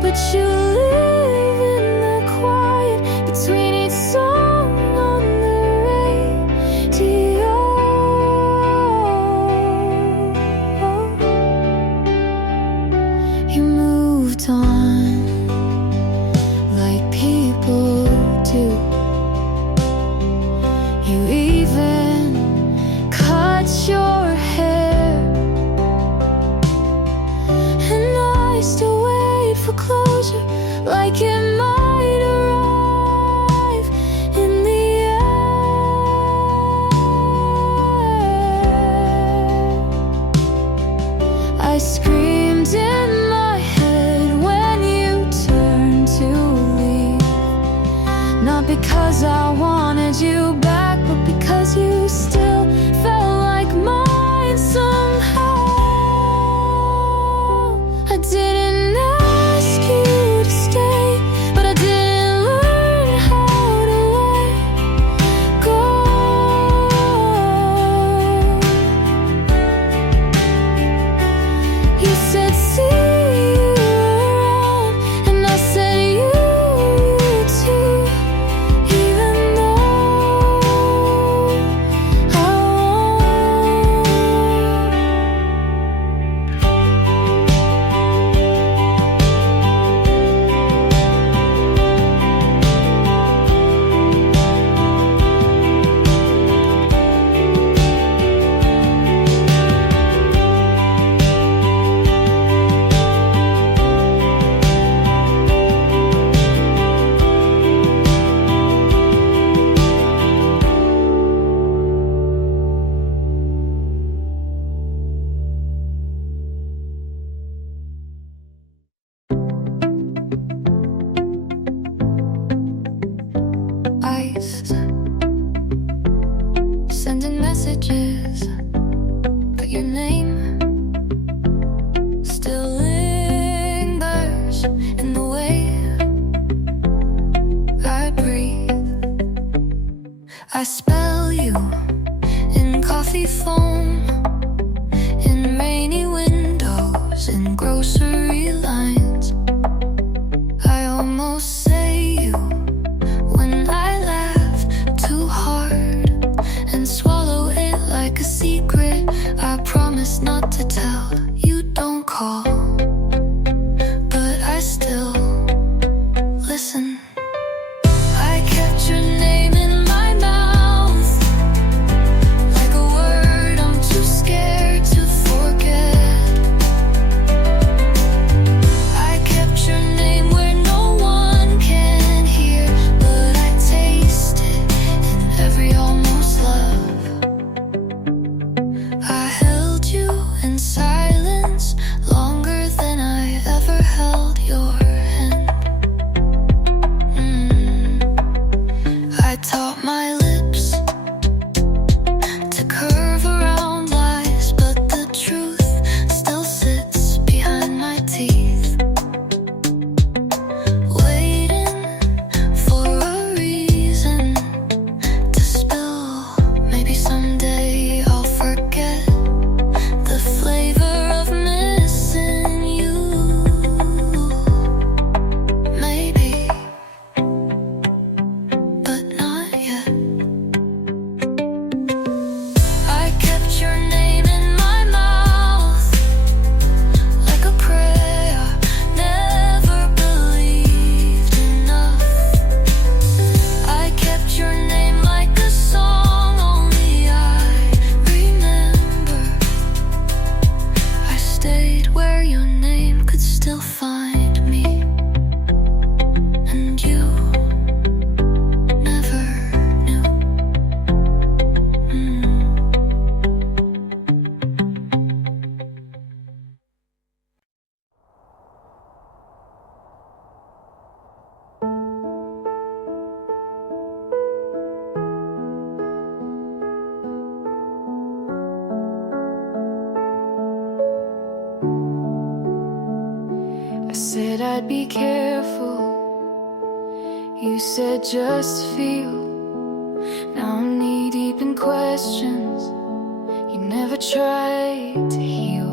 But you live in the quiet between each song on the radio. You moved on like people do. You even cut your hair, and I still wait for closure, like it might arrive in the air. I screamed in my head when you turned to leave, not because I wanted you back, but because you still felt like mine somehow. I didn't ask you to stay, but I didn't learn how to let go. You said, see you around, and I said, you too. Even though I Ice, sending messages, but your name still lingers in the way I breathe. I spell you in coffee foam, in rainy windows, in grocery lines. I almost say you when I laugh too hard and swallow it like a secret I promise not to tell. You don't call, but I still listen. I kept your name in my mouth like a word I'm too scared to forget. I kept your name where no one can hear, but I taste it in every almost love. I held you in silence said I'd be careful. You said just feel. Now I'm knee deep in questions. You never tried to heal.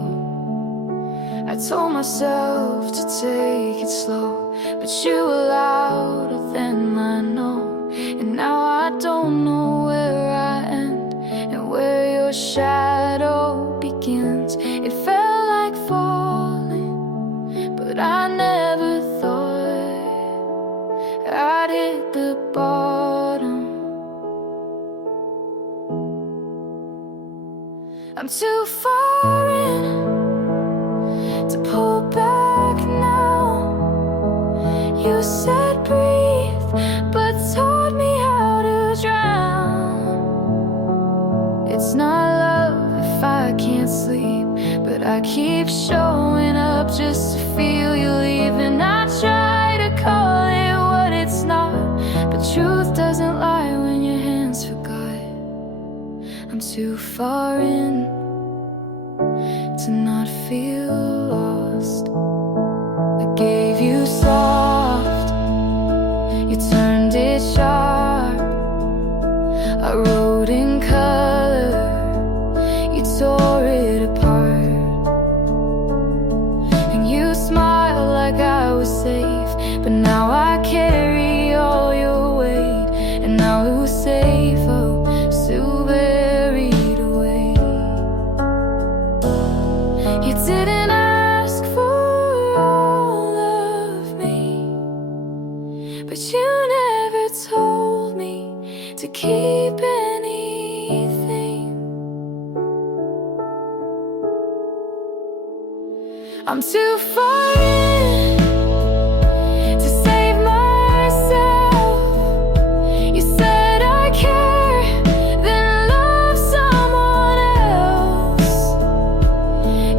I told myself to take it slow, but you were louder than I know. And now I don't know where I end and where your shadow begins. It felt like falling, but I never thought I'd hit the bottom. I'm too far in to pull back now. You said breathe, but taught me how to drown. It's not love if I can't sleep, but I keep showing up just to feel you leave. And I try to call it what it's not, but truth doesn't lie when your hands forgot. I'm too far in to not feel lost. I gave you soft, you turned it sharp. I wrote in color, you tore it apart. And you smiled like I was safe, but now I carry all your weight. And now who's safe? Oh, so buried away. You didn't ask for all of me, but you never told me to keep anything. I'm too far in to save myself. You said I care, then love someone else.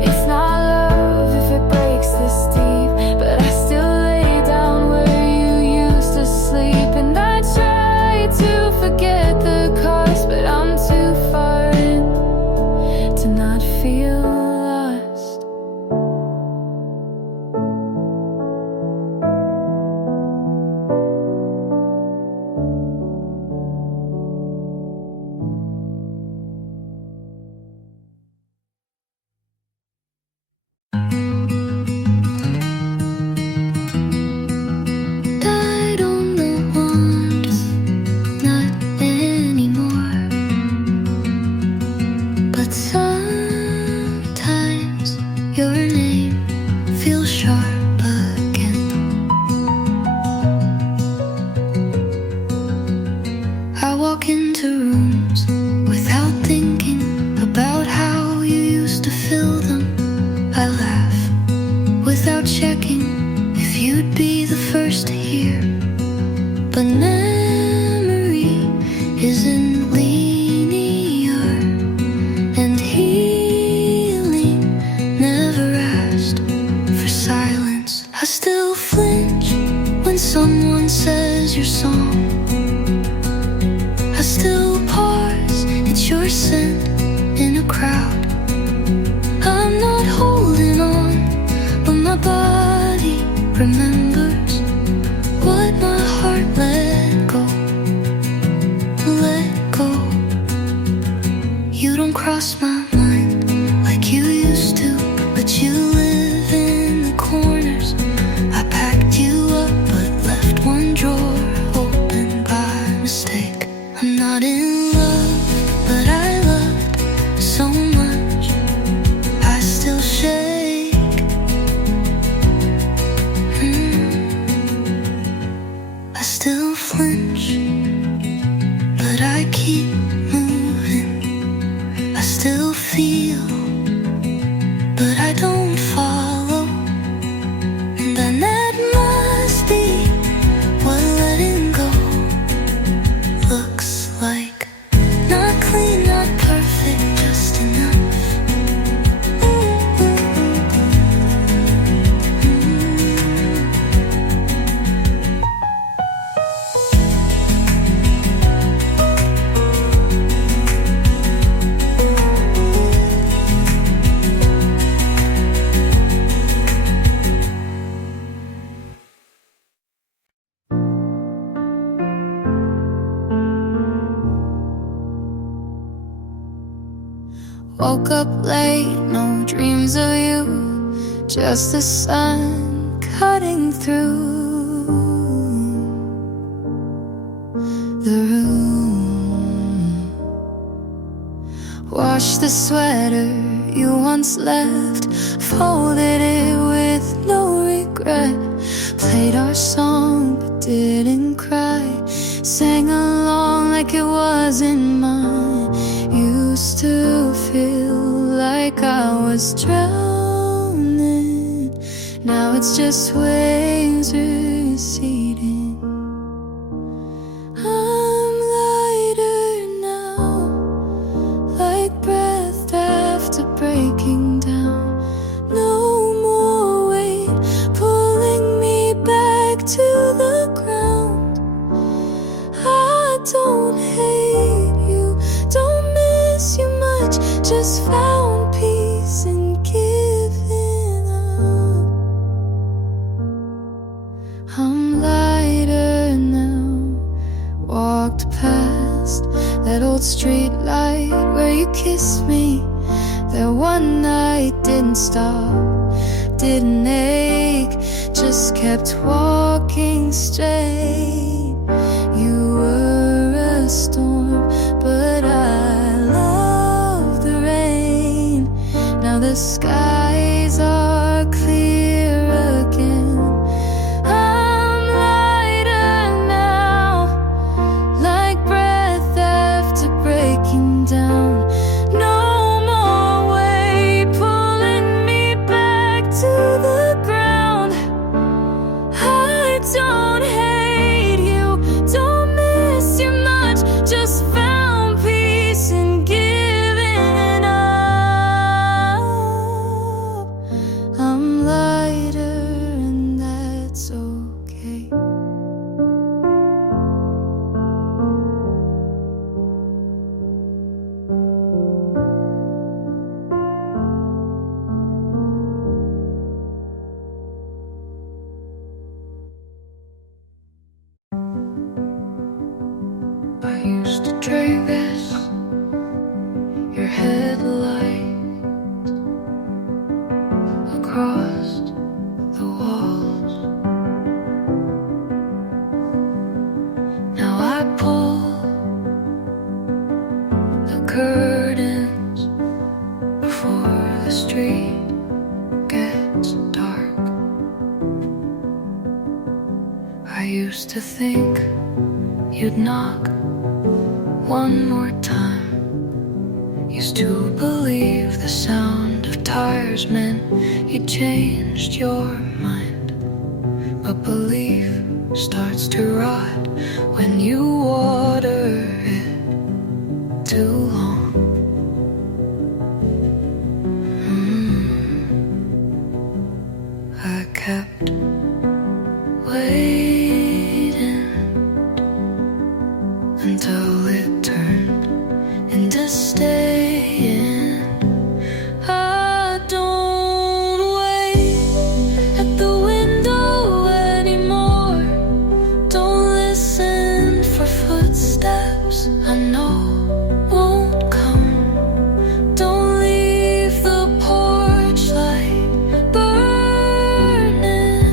It's not love if it breaks this deep, but I still lay down where you used to sleep. And I try to forget the cost, but I'm too far in to not feel lost. I don't want to, not anymore. But sometimes your name feels sharp again. I walk into rooms without thinking about how you used to fill them. I laugh without checking if you'd be the first to hear. But memory isn't linear, and healing never asked for silence. I still flinch when someone says your song. I still pause at your scent in a crowd. I'm not holding on, but my body remembers what my heart let go. Let go. You don't cross my mind like you used to, but you live in the corners. I packed you up but left one drawer open by mistake. I'm not in love, but I loved so much. I still shake. I still flinch, but I keep moving. I still feel, but I don't follow. And then that must be what letting go looks like. Not clean, not perfect, just enough. Woke up late, no dreams of you, just the sun cutting through the room. Washed the sweater you once left, folded it with no regret. Played our song but didn't cry, sang along like it wasn't mine. Used to feel like I was drowning, now it's just waves receding. I'm lighter now, like breath after breaking down. No more weight pulling me back to the ground. I don't hate you, don't miss you much, just found peace in giving up. I'm lighter now, walked past that old street light where you kissed me. That one night didn't stop, didn't ache, just kept walking straight. You were a storm, but I love the rain. Now the skies are clear again. I'm lighter now, like breath after breaking down. No more weight pulling me back to the ground. I don't hate you, don't miss you much, just found peace in giving up. I'm lighter and that's okay. I used to trace your headlight across the walls. Now I pull the curtains before the street gets dark. I used to think you'd knock one more time. Used to believe the sound of tires meant you changed your mind. But belief starts to rot when you water it too long. I kept waiting until it turned into staying. I don't wait at the window anymore. Don't listen for footsteps I know won't come. Don't leave the porch light burning.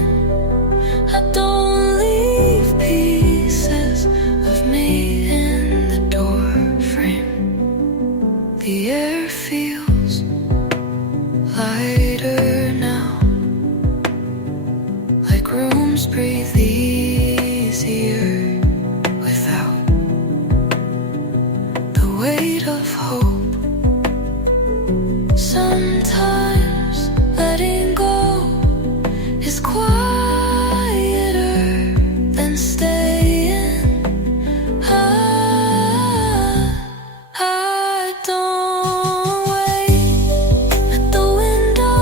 I don't leave pieces of me in the door frame. The air feels lighter now, like rooms breathe easier without the weight of hope. Sometimes letting go is quieter than staying. I don't wait at the window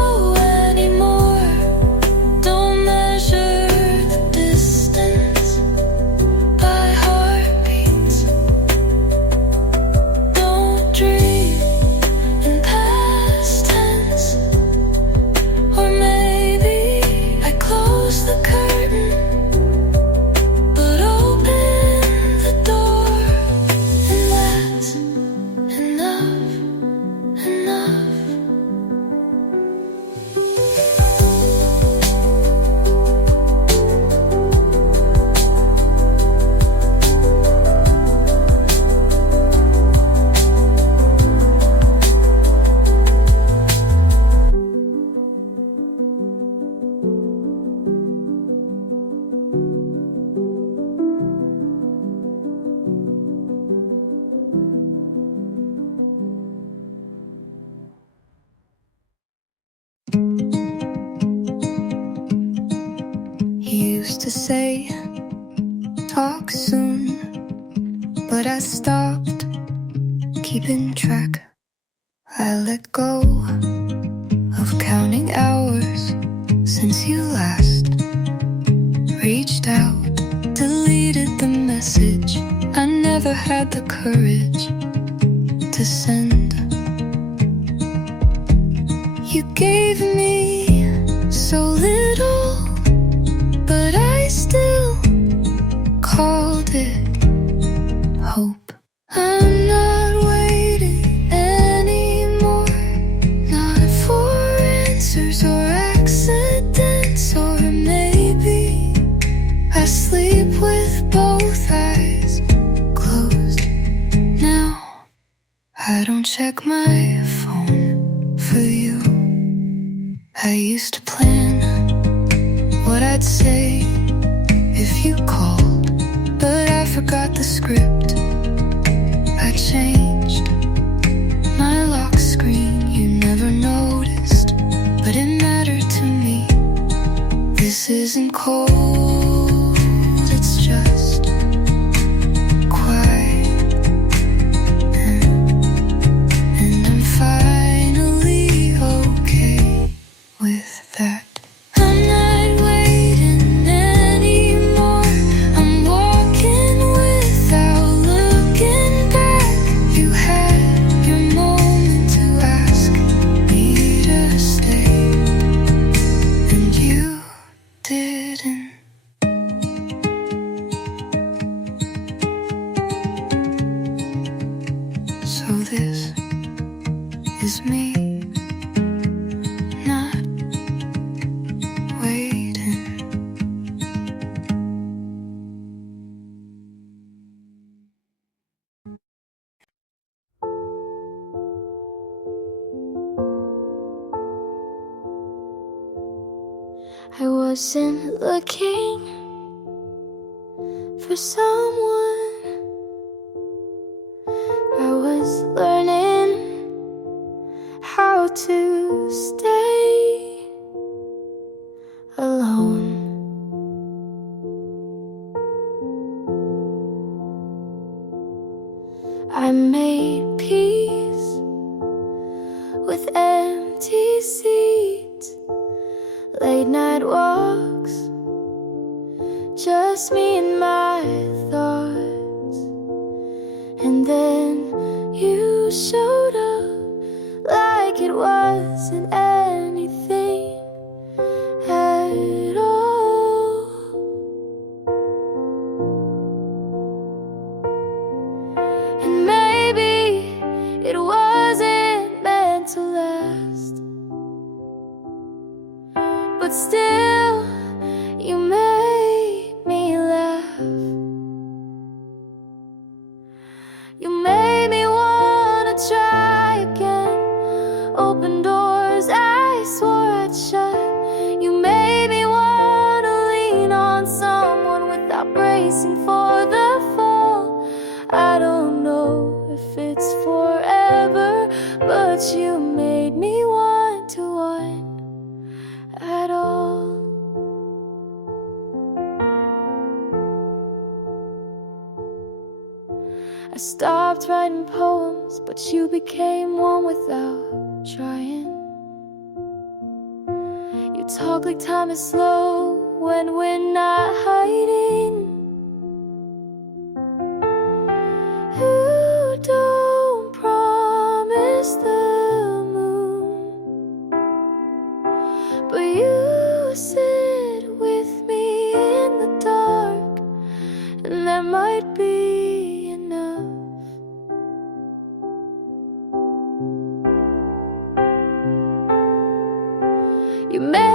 used to say, talk soon, but I stopped keeping track. I let go of counting hours since you last reached out, deleted the message I never had the courage to send. You gave me so little, but I still called it hope. I'm not waiting anymore, not for answers or accidents, or maybe I sleep with both eyes closed now. I don't check my phone for you. I used to plan what I'd say if you called, but I forgot the script. I changed my lock screen, you never noticed, but it mattered to me. This isn't cold, it's just quiet, and I'm finally okay with that. I'm not waiting anymore, I'm walking without looking back. You had your moment to ask me to stay, and you didn't. So this is me not waiting. I wasn't looking for someone, I was learning how to stay alone. I made peace with empty seats, late night walks, just me and my thoughts. And then you showed up like it wasn't anything at all. And maybe it wasn't meant to last, but still you made me laugh. You made me wanna try again, open doors I swore I'd shut. You made me wanna lean on someone without bracing for the fall. I don't know if it's forever, but you made me want to want at all. I stopped writing poems, but you became one without trying. You talk like time is slow when we're not hiding. You don't promise the moon, but you sit with me in the dark, and that might be enough. You made